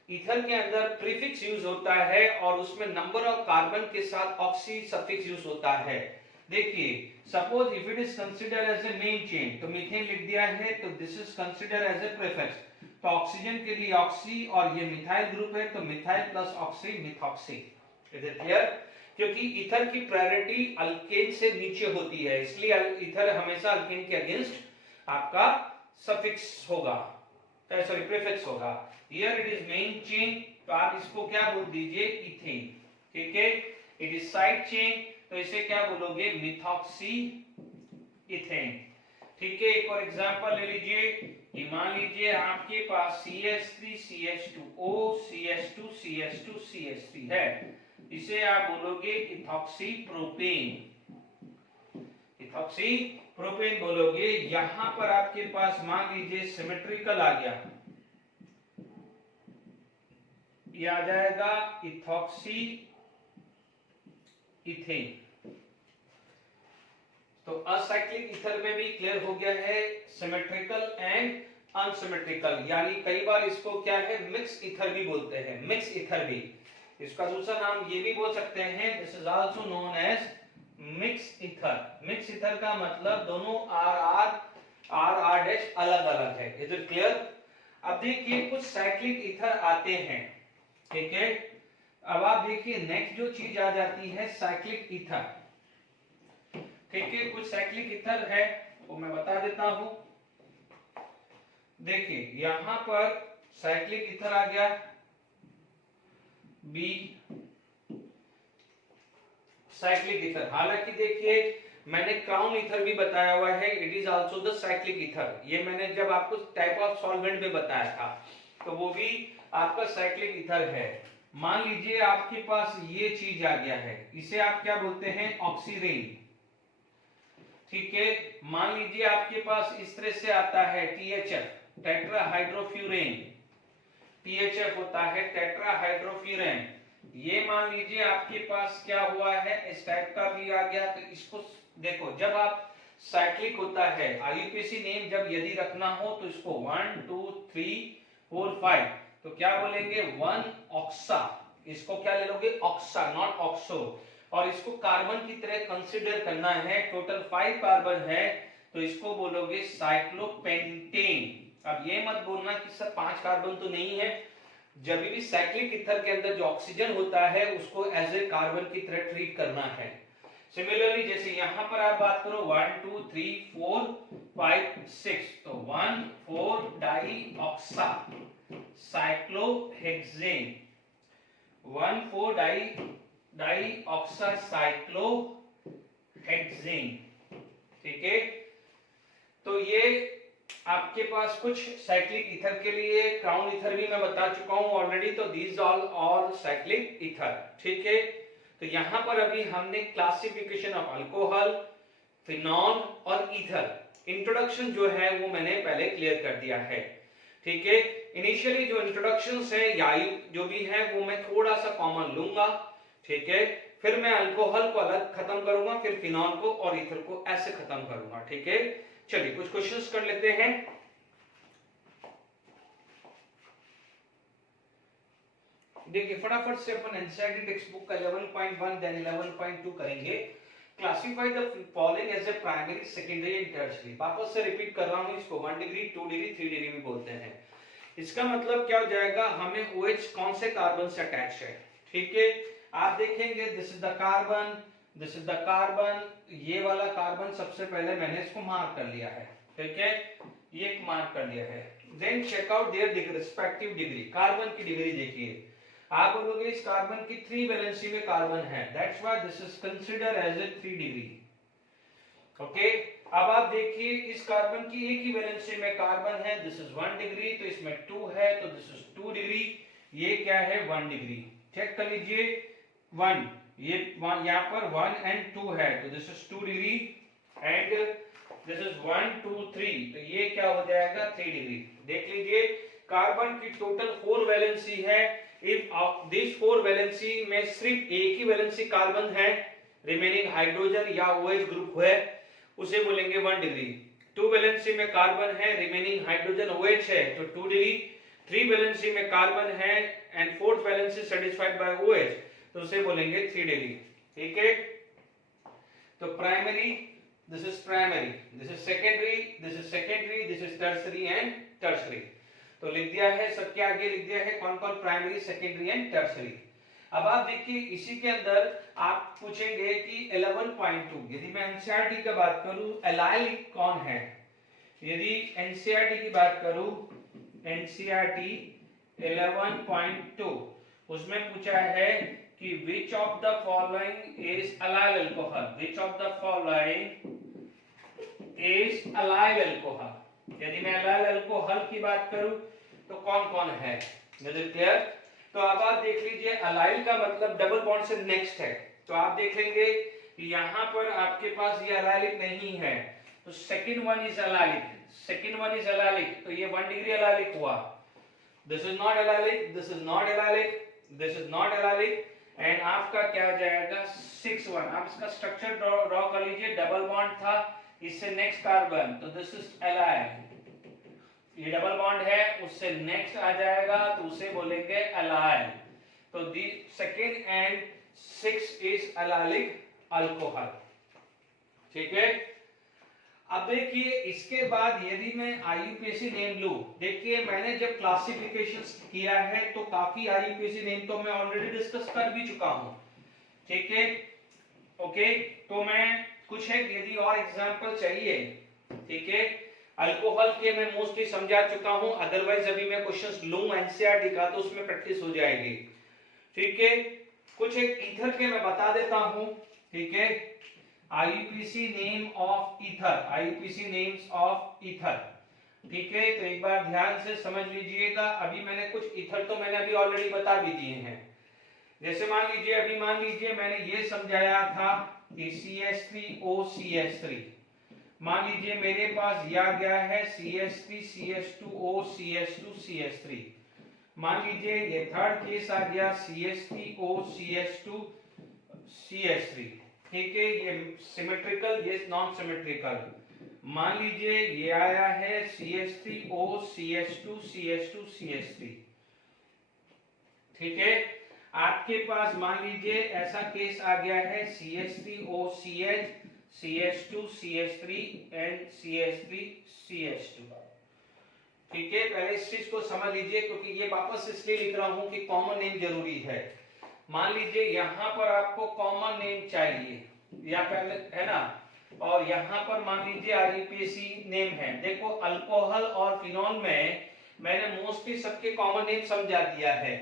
ईथर के अंदर प्रीफिक्स यूज होता है और उसमें नंबर ऑफ कार्बन के साथ ऑक्सी सफिक्स यूज होता है। देखिए suppose if it is considered as a main chain तो मीथेन लिख दिया है, तो this is considered as a prefix, तो ऑक्सीजन के लिए ऑक्सी और ये मिथाइल ग्रुप है तो methyl plus oxy methoxy, is it clear. क्योंकि ईथर की प्रायोरिटी अल्केन से नीचे होती है, इसलिए ईथर हमेशा अल्केन के अगेंस्ट आपका सफिक्स होगा, सॉरी प्रीफिक्स होगा। Here it is main chain तो आप इसको क्या बोल दीजिए, इथेन, ठीक है। इट इज साइड चेन तो इसे क्या बोलोगे, मिथॉक्सी इथेन, ठीक है। एक और एग्जांपल ले लीजिए, ये मान लीजिए आपके पास CH3 CH2O CH2 CH2 CH3 है, इसे आप बोलोगे इथॉक्सी प्रोपेन, इथॉक्सी प्रोपेन बोलोगे। यहां पर आपके पास मान लीजिए सिमेट्रिकल आ गया, ये आ जाएगा इथॉक्सी इथेन। तो असाइक्लिक ईथर में भी क्लियर हो गया है सिमेट्रिकल एंड अनसिमेट्रिकल, यानी कई बार इसको क्या है मिक्स ईथर भी बोलते हैं, मिक्स ईथर भी, इसका दूसरा नाम ये भी बोल सकते हैं, this is also known as mix ether. Mix ether का मतलब दोनों RR डैश अलग अलग है, इज इट क्लियर। अब देखिए कुछ साइक्लिक ईथर आते हैं, ठीक है। अब आप देखिए नेक्स्ट जो चीज आ जाती है साइक्लिक ईथर, ठीक है। कुछ साइक्लिक ईथर है वो मैं बता देता हूं। देखिए यहां पर साइक्लिक ईथर आ गया B साइक्लिक ईथर, हालांकि देखिए मैंने क्राउन ईथर भी बताया हुआ है, it is also the cyclic ether. ये मैंने जब आपको टाइप ऑफ सॉल्वेंट में बताया था तो वो भी आपका साइक्लिक ईथर है। मान लीजिए आपके पास ये चीज आ गया है, इसे आप क्या बोलते हैं, ऑक्सीरेन, ठीक है। मान लीजिए आपके पास इस तरह से आता है THF, टेट्राहाइड्रोफ्यूरेन, THF होता है टेट्राहाइड्रोफ्यूरेन। ये मान लीजिए आपके पास क्या हुआ है, इस टाइप का भी आ गया। तो इसको देखो जब आप साइक्लिक होता है आईयूपीएसी नेम जब यदि रखना हो तो इसको 1 2 3 4 5 तो क्या बोलेंगे 1 ऑक्सा, इसको क्या ले लोगे ऑक्सा, नॉट ऑक्सो। और इसको कार्बन की तरह कंसीडर करना है, टोटल 5 कार्बन है तो इसको बोलोगे साइक्लोपेंटेन। अब ये मत बोलना कि सर 5 कार्बन तो नहीं है, जब भी साइक्लिक ईथर के अंदर जो ऑक्सीजन होता है उसको एज ए कार्बन की तरह ट्रीट करना है। सिमिलरली जैसे यहां पर आप बात करो 1 2 3 4 5 6, तो 1 4 डाई ऑक्सा साइक्लोहेक्सेन, 1 4 डाई ऑक्सा साइक्लोहेक्सेन। ठीक है, तो ये आपके पास कुछ साइक्लिक ईथर के लिए, क्राउन ईथर भी मैं बता चुका हूं ऑलरेडी, तो दीज ऑल साइक्लिक ईथर। ठीक है, तो यहां पर अभी हमने क्लासिफिकेशन ऑफ अल्कोहल, फिनॉल और ईथर, इंट्रोडक्शन जो है वो मैंने पहले क्लियर कर दिया है। ठीक है, इनिशियली जो इंट्रोडक्शंस है या जो भी है वो मैं थोड़ा सा कॉमन लूंगा। ठीक है, फिर मैं अल्कोहल को अलग खत्म करूंगा, फिर फिनॉल को और ईथर को ऐसे खत्म करूंगा। ठीक है, चलिए कुछ क्वेश्चंस कर लेते हैं। देखिए फटाफट से अपन एनसीईआरटी टेक्स्ट बुक का 11.1 देन 11.2 करेंगे। Classify the following as a primary, secondary and tertiary. वापस से रिपीट कर रहा हूं इसको, 1 डिग्री 2 डिग्री 3 डिग्री में बोलते हैं। इसका मतलब क्या हो जाएगा, हमें OH कौन से कार्बन से अटैच है। ठीक है, आप देखेंगे this is the carbon, this is the carbon, ये वाला कार्बन सबसे पहले मैंने इसको मार्क कर लिया है। ठीक है, ये मार्क कर लिया है। Then check out their respective degree, carbon की डिग्री देखिए। आप बोलोगे इस कार्बन की 3 वैलेंसी में कार्बन है, that's why this is consider as a 3 degree. Okay, अब आप देखिए इस कार्बन की एक ही वैलेंसी में कार्बन है, दिस इज 1 डिग्री, तो इसमें 2 है तो दिस इज 2 डिग्री, ये क्या है 1 डिग्री। चेक कर लीजिए 1, ये यहाँ पर 1 and 2 है तो this is 2 degree and this is 1 2 3, तो ये क्या हो जाएगा 3 डिग्री। देख लीजिए कार्बन की टोटल 4 वैलेंसी है। इफ दिस 4 वैलेंसी में सिर्फ एक ही वैलेंसी कार्बन है, रिमेनिंग हाइड्रोजन या OH ग्रुप है, उसे बोलेंगे 1 डिग्री। 2 वैलेंसी में कार्बन है, रिमेनिंग हाइड्रोजन OH है तो 2 डिग्री। 3 वैलेंसी में कार्बन है and 4th valency satisfied by OH, तो उसे बोलेंगे 3 डिग्री। ठीक है, तो primary, this is primary, this is secondary, this is secondary, this is tertiary and tertiary. तो लिख दिया है, सबके आगे लिख दिया है कौन कौन प्राइमरी, सेकेंडरी एंड टर्शियरी। अब आप देखिए इसी के अंदर आप पूछेंगे कि 11.2, यदि मैं एनसीईआरटी की बात करूं एलाइल कौन है, यदि एनसीईआरटी की बात करूं एनसीईआरटी 11.2 उसमें पूछा है कि which of the following is allyl alcohol, which of the following is allyl alcohol। यदि मैं allyl alcohol की बात करूं तो कौन कौन है, नजर क्लियर। तो अब आप देख लीजिए allyl का मतलब डबल बॉन्ड से नेक्स्ट है, तो आप देखेंगे कि यहां पर आपके पास ये allylic नहीं है, तो second one is allylic, second one is allylic, तो ये 1 डिग्री allylic हुआ। This is not allylic, this is not allylic, this is not allylic and आपका क्या हो जाएगा 6 1। आप इसका स्ट्रक्चर ड्रॉ कर लीजिए, डबल बॉन्ड था, इससे नेक्स्ट कार्बन, तो दिस इज allyl, ये डबल बॉन्ड है उससे नेक्स्ट आ जाएगा तो उसे बोलेंगे allyl। तो the second and 6 is allylic alcohol. ठीक है, अब देखिए इसके बाद यदि मैं IUPAC नेम लूं, देखिए मैंने जब क्लासिफिकेशन किया है तो काफी IUPAC नेम तो मैं ऑलरेडी डिस्कस कर भी चुका हूं। ठीक है, ओके, तो मैं कुछ है यदि और एग्जांपल चाहिए, ठीक है, अल्कोहल के मैं मोस्टली समझा चुका हूं, अदरवाइज अभी मैं क्वेश्चंस लूं एनसीईआरटी का तो उसमें प्रैक्टिस हो जाएगी। ठीक है, कुछ एक ईथर के मैं बता देता हूं। ठीक है, IUPAC name of ether, IUPAC names of ether. ठीक है, तो एक बार ध्यान से समझ लीजिएगा। अभी मैंने कुछ ईथर तो मैंने अभी ऑलरेडी बता भी दिए हैं, जैसे मान लीजिए अभी मान लीजिए मैंने ये समझाया था कि CH3OCH3, मान लीजिए मेरे पास यह आ गया है CH3CH2OCH2CH3, मान लीजिए ये थर्ड केस आ गया CH3OCH2CH3। ठीक है, ये सिमेट्रिकल, ये नॉन सिमेट्रिकल। मान लीजिए ये आया है CH3OCH2CH2CH3। ठीक है, आपके पास मान लीजिए ऐसा केस आ गया है CH3OCH, CH2CH3 एंड CH3CH2। ठीक है, पहले इस चीज को समझ लीजिए क्योंकि ये वापस इसलिए लिख रहा हूं कि कॉमन नेम जरूरी है। मान लीजिए यहां पर आपको कॉमन नेम चाहिए, या पहले है ना, और यहाँ पर मान लीजिए आईयूपीएसी नेम है। देखो अल्कोहल और फिनॉल में मैंने मोस्टली सबके कॉमन नेम समझा दिया है।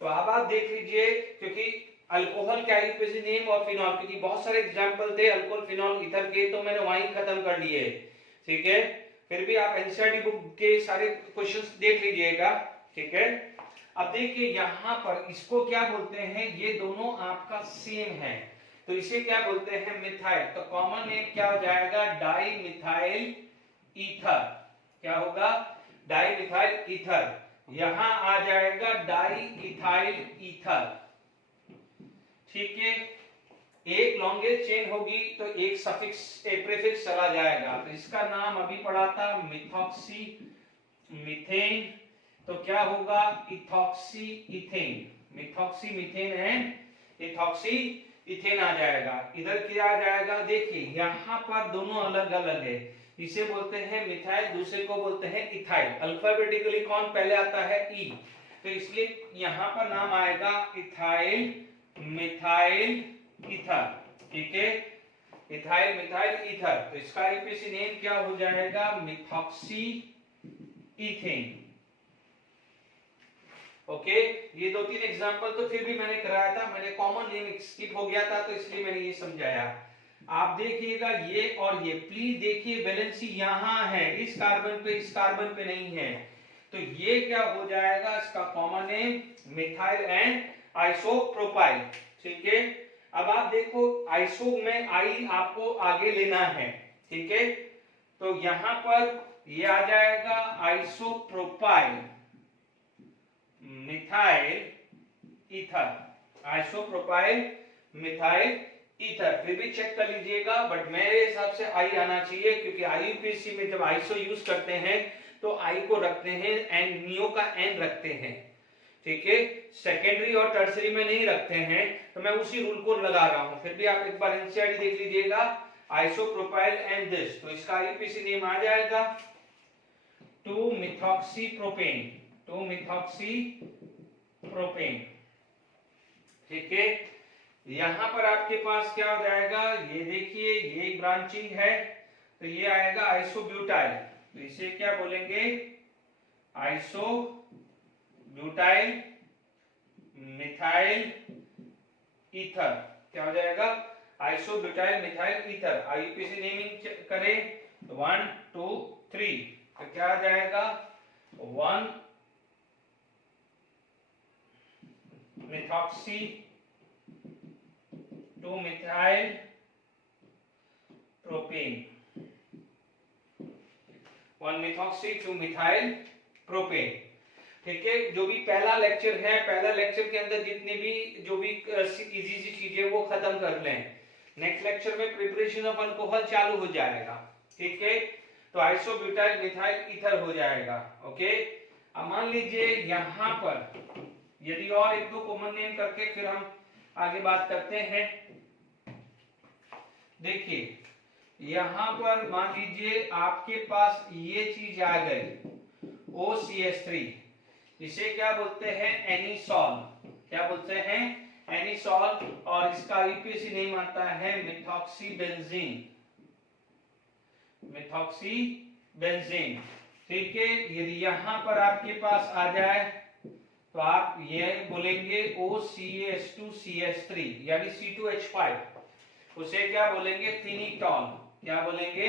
तो अब आप देख लीजिए, क्योंकि अल्कोहल के आईयूपीएसी नेम और फिनॉल, क्योंकि बहुत सारे एग्जांपल थे अल्कोहल फिनॉल ईथर के, तो मैंने वहीं खत्म कर लिए। ठीक है, फिर भी आप एनसीईआरटी बुक के सारे क्वेश्चंस देख लीजिएगा। ठीक है, अब देखिए यहाँ पर इसको क्या बोलते हैं, ये दोनों आपका सेम है, तो इसे क्या बोलते हैं, मिथाइल। तो कॉमन नेम क्या हो जाएगा, डाई मिथाइल ईथर। क्या होगा, डाई मिथाइल ईथर। यहां आ जाएगा डाई इथाइल ईथर। ठीक है, एक लॉन्गेस्ट चेन होगी तो एक सफिक्स प्रीफिक्स चला जाएगा। तो इसका नाम अभी पढ़ा था मिथॉक्सी मीथेन, तो क्या होगा, ethoxy ethane. Methoxy methane and ethoxy ethane आ जाएगा। इधर क्या आ जाएगा, देखिए यहाँ पर दोनों अलग अलग है, इसे बोलते हैं मिथाइल, दूसरे को बोलते हैं इथाइल। अल्फाबेटिकली कौन पहले आता है, ई, तो इसलिए यहाँ पर नाम आएगा इथाइल मिथाइल ईथर। ठीक है, इथाइल मिथाइल ईथर। तो इसका आईयूपीएसी नेम क्या हो जाएगा, मिथॉक्सी इथेन। ओके, ये दो तीन एग्जांपल तो फिर भी मैंने कराया था, मैंने कॉमन नेम स्किप हो गया था तो इसलिए मैंने ये समझाया। आप देखिएगा ये और ये, प्लीज देखिए वैलेंसी यहां है, इस कार्बन पे, इस कार्बन पे नहीं है, तो ये क्या हो जाएगा, इसका common name methyl and isopropyl. ठीक है, अब आप देखो आइसो में आई आपको आगे लेना है। ठीक है, तो यहां पर ये आ जाएगा isopropyl methyl ether, isopropyl methyl ether. फिर भी चेक कर लीजिएगा, बट मेरे हिसाब से आई आना चाहिए, क्योंकि आईयूपीएसी में जब आइसो यूज करते हैं तो आई को रखते हैं एंड नियो का एन रखते हैं। ठीक है, सेकेंडरी और टर्सरी में नहीं रखते हैं, तो मैं उसी रूल को लगा रहा हूं। फिर भी आप एक बार एनसीईआरटी देख लीजिएगा, आइसोप्रोपाइल एंड दिस, तो इसका आईयूपीएसी नेम आ जाएगा 2-मिथॉक्सीप्रोपेन, 2-मिथॉक्सीप्रोपेन। ठीक है, यहां पर आपके पास क्या हो जाएगा, ये देखिए ये ब्रांचिंग है, तो ये आएगा आइसोब्यूटाइल, तो इसे क्या बोलेंगे, आइसोब्यूटाइल मिथाइल ईथर। क्या हो जाएगा, isobutyl methyl ether. IUPAC naming करें 1 2 3, तो क्या आ जाएगा, 1 methoxy 2 methyl propane, 1 methoxy 2 methyl propane. ठीक है, जो भी पहला लेक्चर है, पहला लेक्चर के अंदर जितनी भी जो भी इजी सी चीजें वो खत्म कर लें। नेक्स्ट लेक्चर में प्रिपरेशन ऑफ अल्कोहल चालू हो जाएगा। ठीक है, तो आइसोब्यूटाइल मिथाइल ईथर हो जाएगा। ओके, अब मान लीजिए यहां पर यदि और एक दो कॉमन नेम करके फिर हम आगे बात करते हैं। देखिए यहां पर मान लीजिए आपके पास ये चीज आ गई OCH3, इसे क्या बोलते हैं, एनिसॉल। क्या बोलते हैं, एनिसॉल, और इसका आईयूपीएसी नेम आता है मिथॉक्सीबेंजीन, मिथॉक्सीबेंजीन। ठीक है, यदि यहां पर आपके पास आ जाए तो आप ये बोलेंगे OCH2CH3 यानी C2H5, उसे क्या बोलेंगे, फिनिटॉल। क्या बोलेंगे,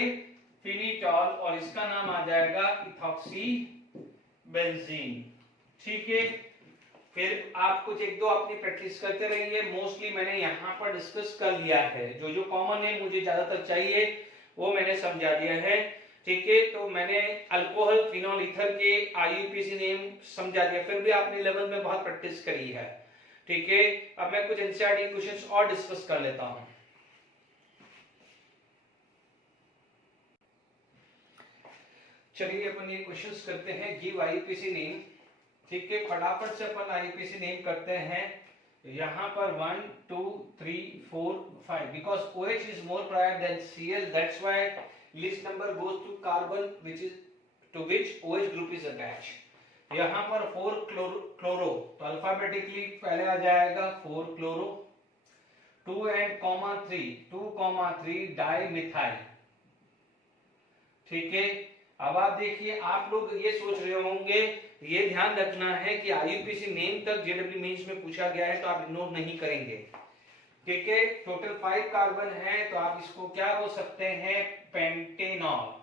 फिनिटॉल, और इसका नाम आ जाएगा इथॉक्सीबेंजीन। ठीक है, फिर आप कुछ एक दो अपनी प्रैक्टिस करते रहिए। मोस्टली मैंने यहाँ पर डिस्कस कर लिया है, जो जो कॉमन नेम मुझे ज्यादातर चाहिए वो मैंने समझा दिया है। ठीक है, तो मैंने अल्कोहल फिनॉल ईथर के आईयूपीएसी नेम समझा दिया, फिर भी आपने लेवल में बहुत प्रैक्टिस करी है। ठीक है, अब मैं कुछ एनसीईआरटी क्वेश्चंस और डिस्कस कर लेता हूं। चलिए अपन ये क्वेश्चंस करते हैं, गिव आईयूपीएसी नेम। ठीक है, फटाफट से अपन आईयूपीएसी नेम करते हैं। यहाँ पर 1 2 3 4 5, because OH is more prior than Cl, that's why list number goes to carbon which is to which OH group is attached। यहाँ पर 4 क्लोरो, तो अल्फाबेटिकली पहले आ जाएगा 4 क्लोरो, 2 डाई मिथाइल। ठीक है, अब आप देखिए, आप लोग ये सोच रहे होंगे, ये ध्यान रखना है कि आईयूपीएसी नेम तक जेडब्ल्यू मेंस में पूछा गया है तो आप इग्नोर नहीं करेंगे। ठीक है, टोटल 5 कार्बन है तो आप इसको क्या बोल सकते हैं, पेंटेनॉल।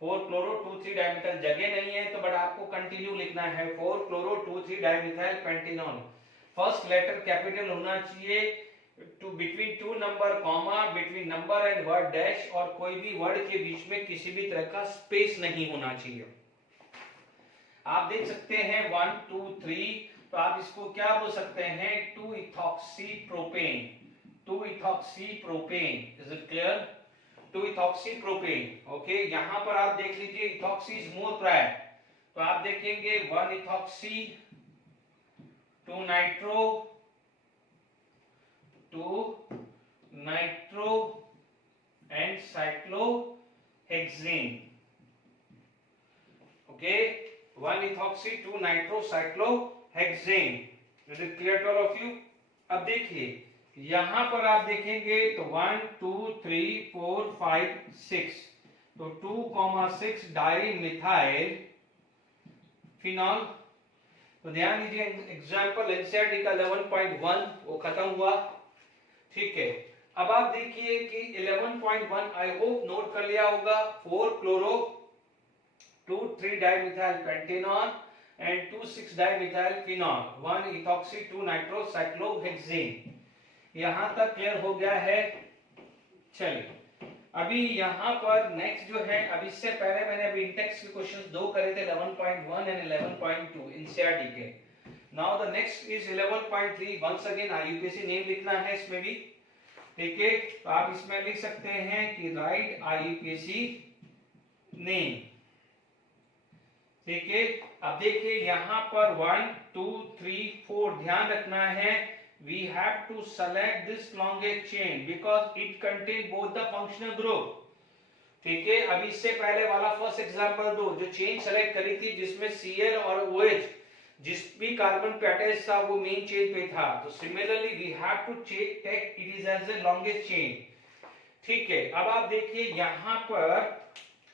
4 क्लोरो 2,3 डाइमिथाइल जगह नहीं है तो बट आपको कंटिन्यू लिखना है 4 chloro 2,3 dimethyl pentanol. First letter capital होना चाहिए, to between 2 number comma, between number and word dash, और कोई भी वर्ड के बीच में किसी भी तरह का स्पेस नहीं होना चाहिए। आप देख सकते हैं 1 2 3, तो आप इसको क्या बोल सकते हैं, 2-इथॉक्सी-प्रोपेन। 2-इथॉक्सी-प्रोपेन, इज इट क्लियर? 2-इथॉक्सी-प्रोपेन। ओके, यहां पर आप देख लीजिए इथॉक्सी इज मोर प्रायर, तो आप देखेंगे one ethoxy, two nitro, two nitro and cyclohexane. Okay, one ethoxy, two nitrocyclohexane. Is it clear to all of you? अब देखिए यहां पर आप देखेंगे तो 1 2 3 4 5 6, तो 2,6 डाई मिथाइल फिनॉल। तो ध्यान दीजिए, एग्जाम्पल एनसीईआरटी का 11.1 वो खत्म हुआ। ठीक है, अब आप देखिए कि 11.1 आई होप नोट कर लिया होगा, 4 chloro 2,3 dimethyl pentanol and 2,6 dimethyl phenol, one ethoxy two nitrocyclohexane. यहां तक क्लियर हो गया है? चलिए, अभी यहां पर नेक्स्ट जो है, अब इससे पहले मैंने अभी इंटेक्स के क्वेश्चंस दो करे थे, 11.1 एंड 11.2 एनसीईआरटी के। Now the next is 11.3। Once again IUPAC name लिखना है इसमें भी। ठीक है, तो आप इसमें लिख सकते हैं कि राइट आईयूपीएसी नेम। ठीक है, अब देखिए यहां पर 1 2 3 4 ध्यान रखना है, we have to select this longest chain because it contain both the functional group। ठीक है, अब इससे पहले वाला फर्स्ट एग्जांपल दो, जो चेन सेलेक्ट करी थी जिसमें Cl और OH जिस भी कार्बन पे अटैच था वो मेन चेन पे था, तो similarly we have to take it is as a longest chain। ठीक है, अब आप देखिए यहां पर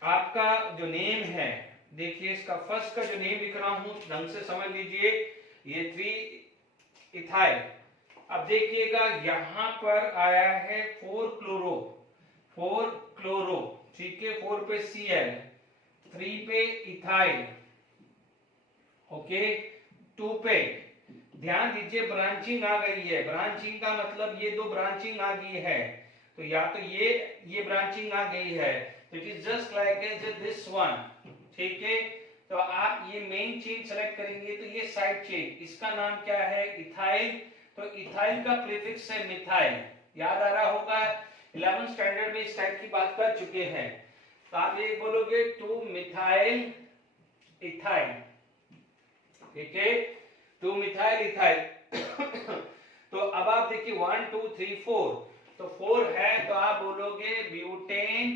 आपका जो नेम है, देखिए इसका फर्स्ट का जो नेम लिख रहा हूं ढंग से समझ लीजिए, ये 3-इथाइल। अब देखिएगा यहां पर आया है 4 क्लोरो, 4 क्लोरो। ठीक है, 4 पे Cl, 3 पे इथाइल, ओके, 2 पे, ध्यान दीजिए ब्रांचिंग आ गई है। ब्रांचिंग का मतलब ये दो ब्रांचिंग आ गई है, तो या तो ये ब्रांचिंग आ गई है, तो it is just like this one. ठीक है, तो आप ये मेन चेन सेलेक्ट करेंगे तो ये साइड चेन, इसका नाम क्या है, इथाइल। तो इथाइल का प्रीफिक्स है मिथाइल, याद आ रहा होगा 11th स्टैंडर्ड में इस टाइप की बात कर चुके हैं। तो आप ये बोलोगे 2-मिथाइल इथाइल। ठीक है, 2-मिथाइल इथाइल। तो अब आप देखिए 1 2 3 4, तो 4 है तो आप बोलोगे ब्यूटेन,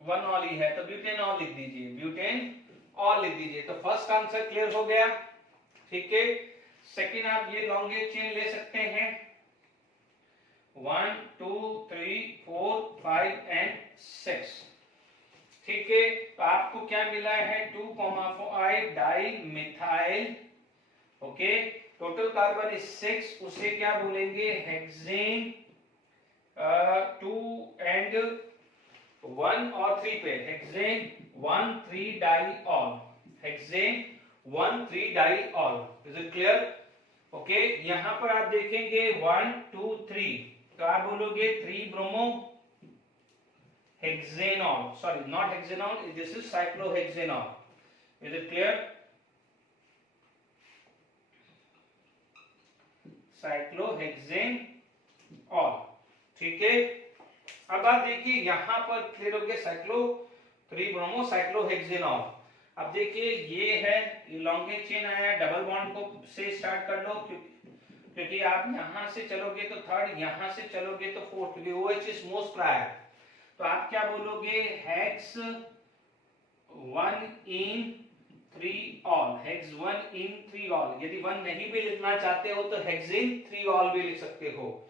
1 ऑल ही है तो ब्यूटेन ऑल लिख दीजिए, ब्यूटेन ऑल लिख दीजिए। तो फर्स्ट आंसर क्लियर हो गया। ठीक है, सेकेंड आप ये लॉन्गेस्ट चेन ले सकते हैं, 1 2 3 4 5 एंड 6। ठीक है, तो आपको क्या मिला है, 2,5 di methyl. Okay, total carbon is 6, उसे क्या बोलेंगे, हेक्सेन। 2 एंड 1 और 3 पे hexane 1,3 diol, hexane 1,3 diol. Is it clear? Okay, यहां पर आप देखेंगे 1 2 3, तो आप बोलोगे 3 bromo hexanol, sorry not hexanol, this is cyclohexanol. Is it clear? Cyclohexanol. ठीक है, अब आप देखिए यहां पर क्लियर हो गया, साइक्लो 3 ब्रोमो साइक्लोहेक्सेनॉल। अब देखिए ये है लॉन्गेस्ट चेन आया, डबल बॉन्ड को से स्टार्ट कर लो, क्योंकि आप यहां से चलोगे तो थर्ड, यहां से चलोगे तो फोर्थ, क्योंकि OH इज मोस्ट प्रायर। तो आप क्या बोलोगे, हेक्स 1 इन 3 ऑल, हेक्स 1 इन 3 ऑल। यदि 1 नहीं भी लिखना चाहते हो तो हेक्सेन 3 ऑल भी लिख सकते हो।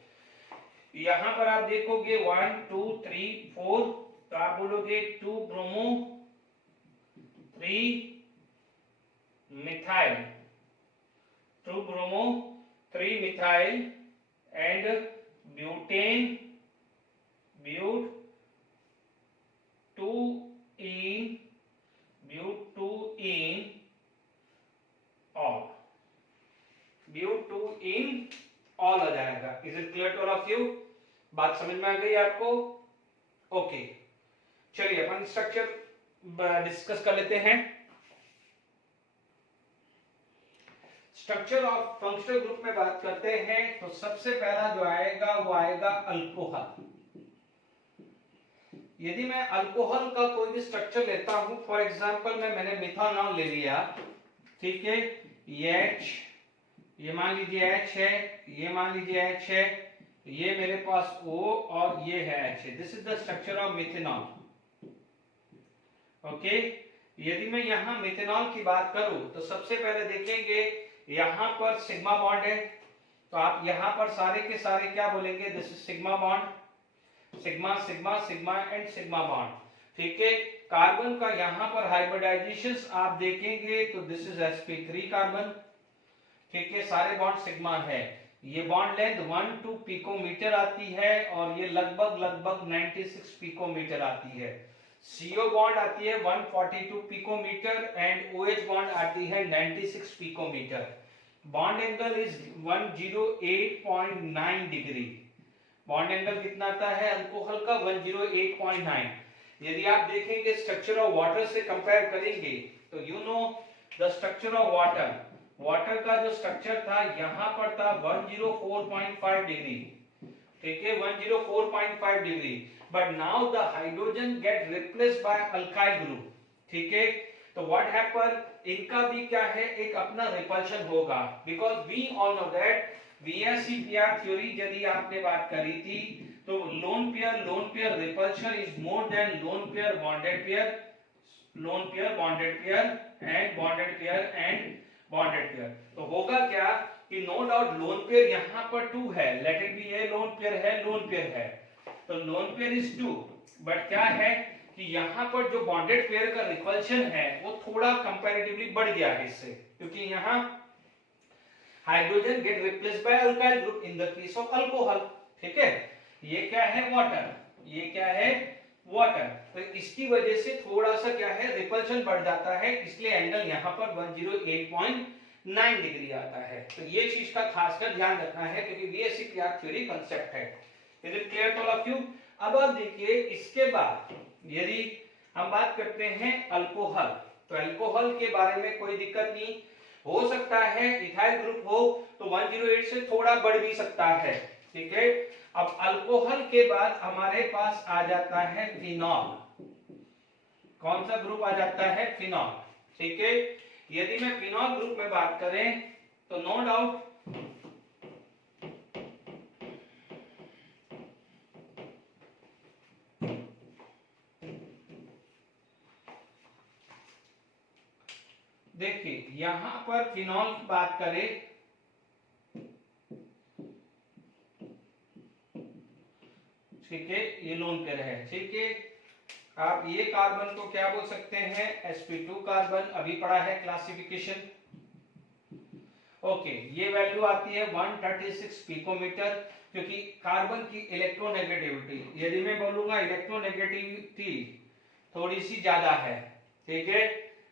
यहां पर आप देखोगे 1 2 3 4, तो आप बोलोगे 2 bromo 3 methyl, 2 bromo 3 methyl and butane but 2 ene but 2 ene ol, but 2 ene ol आ जाएगा। Is it clear to all of you? बात समझ में आ गई आपको? ओके, चलिए अपन स्ट्रक्चर डिस्कस कर लेते हैं। स्ट्रक्चर ऑफ फंक्शनल ग्रुप में बात करते हैं तो सबसे पहला जो आएगा वो आएगा अल्कोहल। यदि मैं अल्कोहल का कोई भी स्ट्रक्चर लेता हूं, फॉर एग्जांपल मैंने मिथानॉल ले लिया, ठीक है, H, ये मान लीजिए H है, ये मान लीजिए H है, ये मेरे पास O और ये है H है। This is the structure of methanol. Okay, यदि मैं यहाँ मिथेनॉल की बात करूं तो सबसे पहले देखेंगे यहाँ पर सिग्मा बॉन्ड है, तो आप यहाँ पर सारे के सारे क्या बोलेंगे? This is sigma bond, sigma sigma sigma and sigma bond, ठीक है। कार्बन का यहाँ पर हाइब्रिडाइजेशन आप देखेंगे तो दिस इज sp3 कार्बन, ठीक है, सारे बॉन्ड सिग्मा है। ये बॉन्ड लेंथ 1 पिकोमीटर आती है और ये लगभग 96 पिकोमीटर आती है। CO बॉन्ड आती है 142 पिकोमीटर एंड OH बॉन्ड आती है 96 picometer. Bond angle is 108.9 degree. Bond angle कितना आता है अल्कोहल का? 108.9। यदि आप देखेंगे स्ट्रक्चर ऑफ वाटर से कंपेयर करेंगे तो you know the structure of water, water का जो स्ट्रक्चर था यहाँ पर था 104.5 डिग्री, ठीक है, 104.5 degree, but now the hydrogen gate replaced by alkyl group, ठीक है। तो व्हाट हैपन, इनका भी क्या है, एक अपना रिपल्शन होगा, because we all know that VSEPR theory यदि आपने बात करी थी तो lone pair repulsion is more than lone pair bonded pair, lone pair bonded pair and bonded pair and bonded pair. तो होगा क्या कि नो डाउट लोन पेयर यहाँ पर 2 है, let it be A lone pair है, लोन पेयर है, तो लोन पेयर इज 2, बट क्या है कि यहाँ पर जो बॉन्डेड पेयर का रिपल्शन है वो थोड़ा कंपैरेटिवली बढ़ गया है इससे, क्योंकि यहाँ hydrogen gate replaced by alkyl group in the case of alcohol, ठीक है। ये क्या है? वाटर, ये क्या है? वाटर। तो इसकी वजह से थोड़ा सा क्या है, रिपल्शन बढ़ जाता है, इसलिए एंगल यहाँ पर 108.9 डिग्री आता है। तो ये चीज का खासकर ध्यान रखना है क्योंकि VSEPR थ्योरी कांसेप्ट है। Is it clear to all of you? अब आप देखिए इसके बाद यदि हम बात करते हैं अल्कोहल, तो अल्कोहल के बारे में कोई दिक्कत नहीं, हो सकता है इथाइल ग्रुप हो तो 108 से थोड़ा बढ़ भी सकता है, ठीक है। अब अल्कोहल के बाद हमारे पास आ जाता है फिनॉल। कौन सा ग्रुप आ जाता है? फिनॉल, ठीक है। यदि मैं फिनॉल ग्रुप में बात करें तो नो डाउट देखिए यहां पर फिनॉल की बात करें ठीक है, ये लोन पेयर है, ठीक है। आप ये कार्बन को क्या बोल सकते हैं? sp2 कार्बन, अभी पढ़ा है क्लासिफिकेशन। ओके, ये वैल्यू आती है 136 पिकोमीटर, क्योंकि कार्बन की इलेक्ट्रोनेगेटिविटी, यदि मैं बोलूंगा इलेक्ट्रोनेगेटिविटी थोड़ी सी ज्यादा है, ठीक है,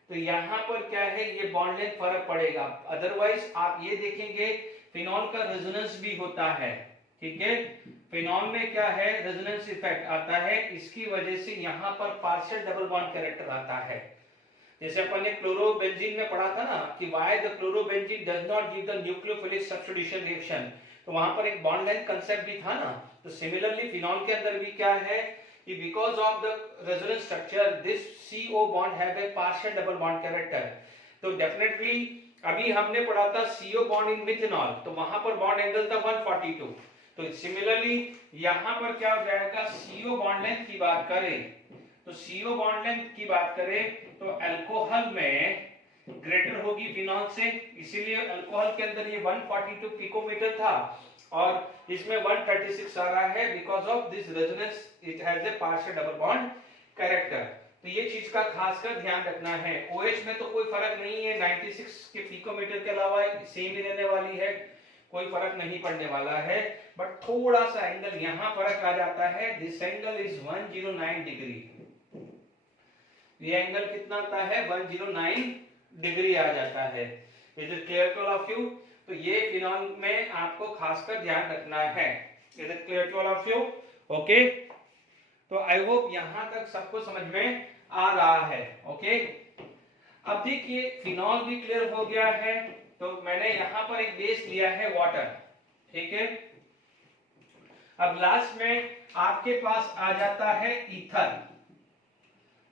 तो यहाँ पर क्या है, ये बॉन्ड लेंथ फर्क पड़ेगा। अदरवाइज आप ये देखेंगे फिनॉल का रेजोनेंस भी होता है, ठीक है। फिनॉल में क्या है, रेजोनेंस इफेक्ट आता है, इसकी वजह से यहाँ पर पार्शियल डबल बॉन्ड कैरेक्टर आता है। जैसे अपन ने क्लोरोबेंजीन में पढ़ा था ना कि why the chlorobenzene does not give the nucleophilic substitution reaction, तो वहां पर एक बॉन्ड लेंथ कांसेप्ट भी था ना। तो सिमिलरली फिनॉल के अंदर भी क्या है कि because of the resonance structure this CO bond have a partial double bond character. तो डेफिनेटली अभी हमने पढ़ा था CO बॉन्ड इन मिथेनॉल, तो वहां पर बॉन्ड एंगल था 142। तो सिमिलरली यहां पर क्या हो जाएगा, CO बॉन्ड लेंथ की बात करें तो CO बॉन्ड लेंथ की बात करें तो अल्कोहल में ग्रेटर होगी फिनॉल से, इसीलिए अल्कोहल के अंदर ये 142 पिकोमीटर था और इसमें 136 आ रहा है because of this resonance it has a partial double bond character. तो ये चीज का खासकर ध्यान रखना है। OH में तो कोई फर्क नहीं है, 96 के पिकोमीटर के अलावा सेम ही रहने वाली है, कोई फर्क नहीं पड़ने वाला है, बट थोड़ा सा एंगल यहाँ फर्क आ जाता है। दिस एंगल इज 109 डिग्री, ये एंगल कितना आता है 109 डिग्री आ जाता है। Is it clear to all of you? तो ये फिनॉल में आपको खासकर ध्यान रखना है। Is it clear to all of you? Okay, तो आई होप यहां तक सबको समझ में आ रहा है। ओके, अब देखिए फिनॉल भी क्लियर हो गया है, तो मैंने यहां पर एक बेस लिया है वाटर, ठीक है। अब लास्ट में आपके पास आ जाता है ईथर।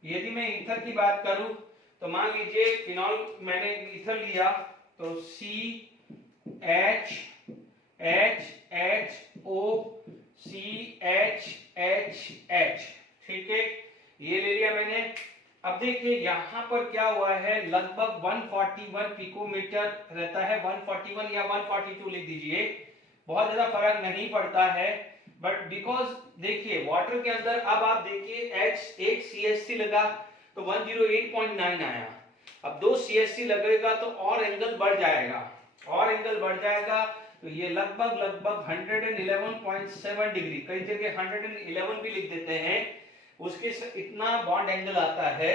यदि मैं ईथर की बात करूं तो मान लीजिए फिनॉल मैंने ईथर लिया तो CHHOCHHH, ठीक है, ये ले लिया मैंने। अब देखिए यहां पर क्या हुआ है, लगभग 141 पिकोमीटर रहता है, 141 या 142 लिख दीजिए, बहुत ज्यादा फर्क नहीं पड़ता है। बट बिकॉज देखिए वाटर के अंदर अब आप देखिए H एक CHC लगा तो 108.9 आया। अब 2 CHC लगेगा तो और एंगल बढ़ जाएगा, और एंगल बढ़ जाएगा तो ये लगभग 111.7 डिग्री, कई जगह 111 भी लिख देते हैं, उसके इतना बॉन्ड एंगल आता है।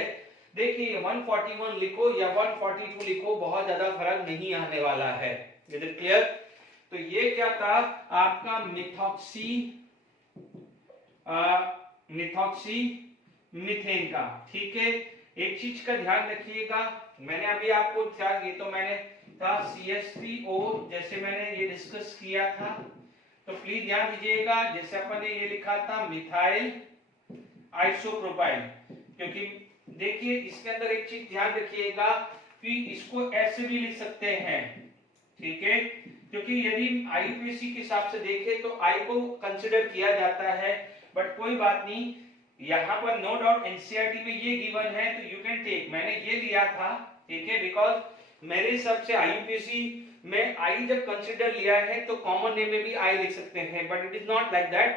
देखिए 141 लिखो या 142 लिखो, बहुत ज्यादा फर्क नहीं आने वाला है। Is it clear? तो ये क्या था आपका मिथॉक्सी मीथेन का, ठीक है। एक चीज का ध्यान रखिएगा, मैंने अभी आपको क्या, ये तो मैंने था CH3O, जैसे मैंने ये डिस्कस किया था, तो प्लीज ध्यान दीजिएगा, जैसे अपन ने ये लिखा था मिथाइल आइसोप्रोपाइल, क्योंकि देखिए इसके अंदर एक चीज ध्यान रखिएगा कि इसको ऐसे भी लिख सकते हैं, ठीक है, क्योंकि यदि IUPAC के हिसाब से देखें तो I को कंसिडर किया जाता है, बट कोई बात नहीं, यहाँ पर नो डाउट NCERT में ये गिवन है तो यू कैन टेक, मैंने ये लिया था, ठीक है, बिकॉज मेरे हिसाब से IUPAC में I जब कंसिडर लिया है तो कॉमन नेम में भी I लिख सकते हैं, but it is not like that,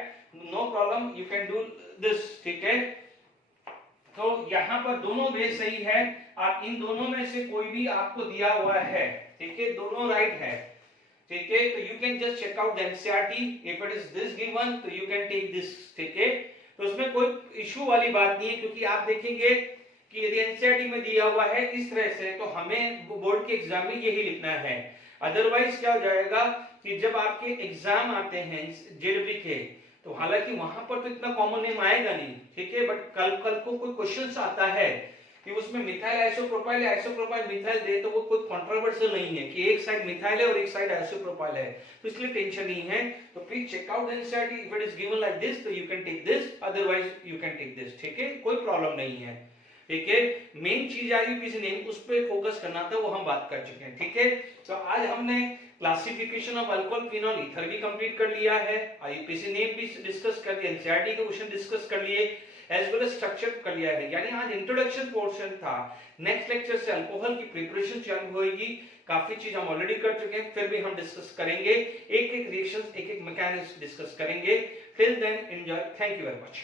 no problem, you can do this, ठीक है। तो यहाँ पर दोनों बेस सही है, आप इन दोनों में से कोई भी आपको दिया हुआ है, ठीक है, दोनों राइट है, ठीक है, तो you can just check out the NCERT, if it is this given तो यू कैन टेक दिस, ठीक है। तो उसमें कोई इशू वाली बात नहीं है, क्योंकि आप देखेंगे कि यदि NCERT में दिया हुआ है इस तरह से तो हमें बोर्ड के एग्जाम में यही लिखना है। अदरवाइज क्या हो जाएगा कि जब आपके एग्जाम आते हैं JEE के, तो हालांकि वहां पर तो इतना कॉमन नेम आएगा नहीं, ठीक है, बट कल को कोई क्वेश्चन आता है कि उसमें मिथाइल आइसोप्रोपाइल या आइसोप्रोपाइल मिथाइल दे, तो वो कोई कंट्रोवर्शियल नहीं है कि एक साइड मिथाइल है और एक साइड आइसोप्रोपाइल है, तो इसलिए टेंशन नहीं है। तो please check out NCERT, if it is given like this तो you can take this, otherwise you can take this, ठीक है, कोई प्रॉब्लम नहीं है, ठीक है। मेन चीज IUPAC नेम, उस पे फोकस करना था, वो हम बात कर चुके हैं, ठीक है। तो आज हमने classification of alcohol phenol ether भी कंप्लीट कर लिया है, IUPAC नेम भी डिस्कस कर लिया, NCERT के क्वेश्चन डिस्कस कर लिए, एज वेल एज स्ट्रक्चर कर लिया है, यानी आज इंट्रोडक्शन पोर्शन था। नेक्स्ट लेक्चर से अल्कोहल की प्रिपरेशन चालू होगी, काफी चीज हम ऑलरेडी कर चुके हैं, फिर भी हम डिस्कस करेंगे, एक एक रिएक्शंस, एक एक मैकेनिज्म डिस्कस करेंगे। Till then enjoy, thank you very much.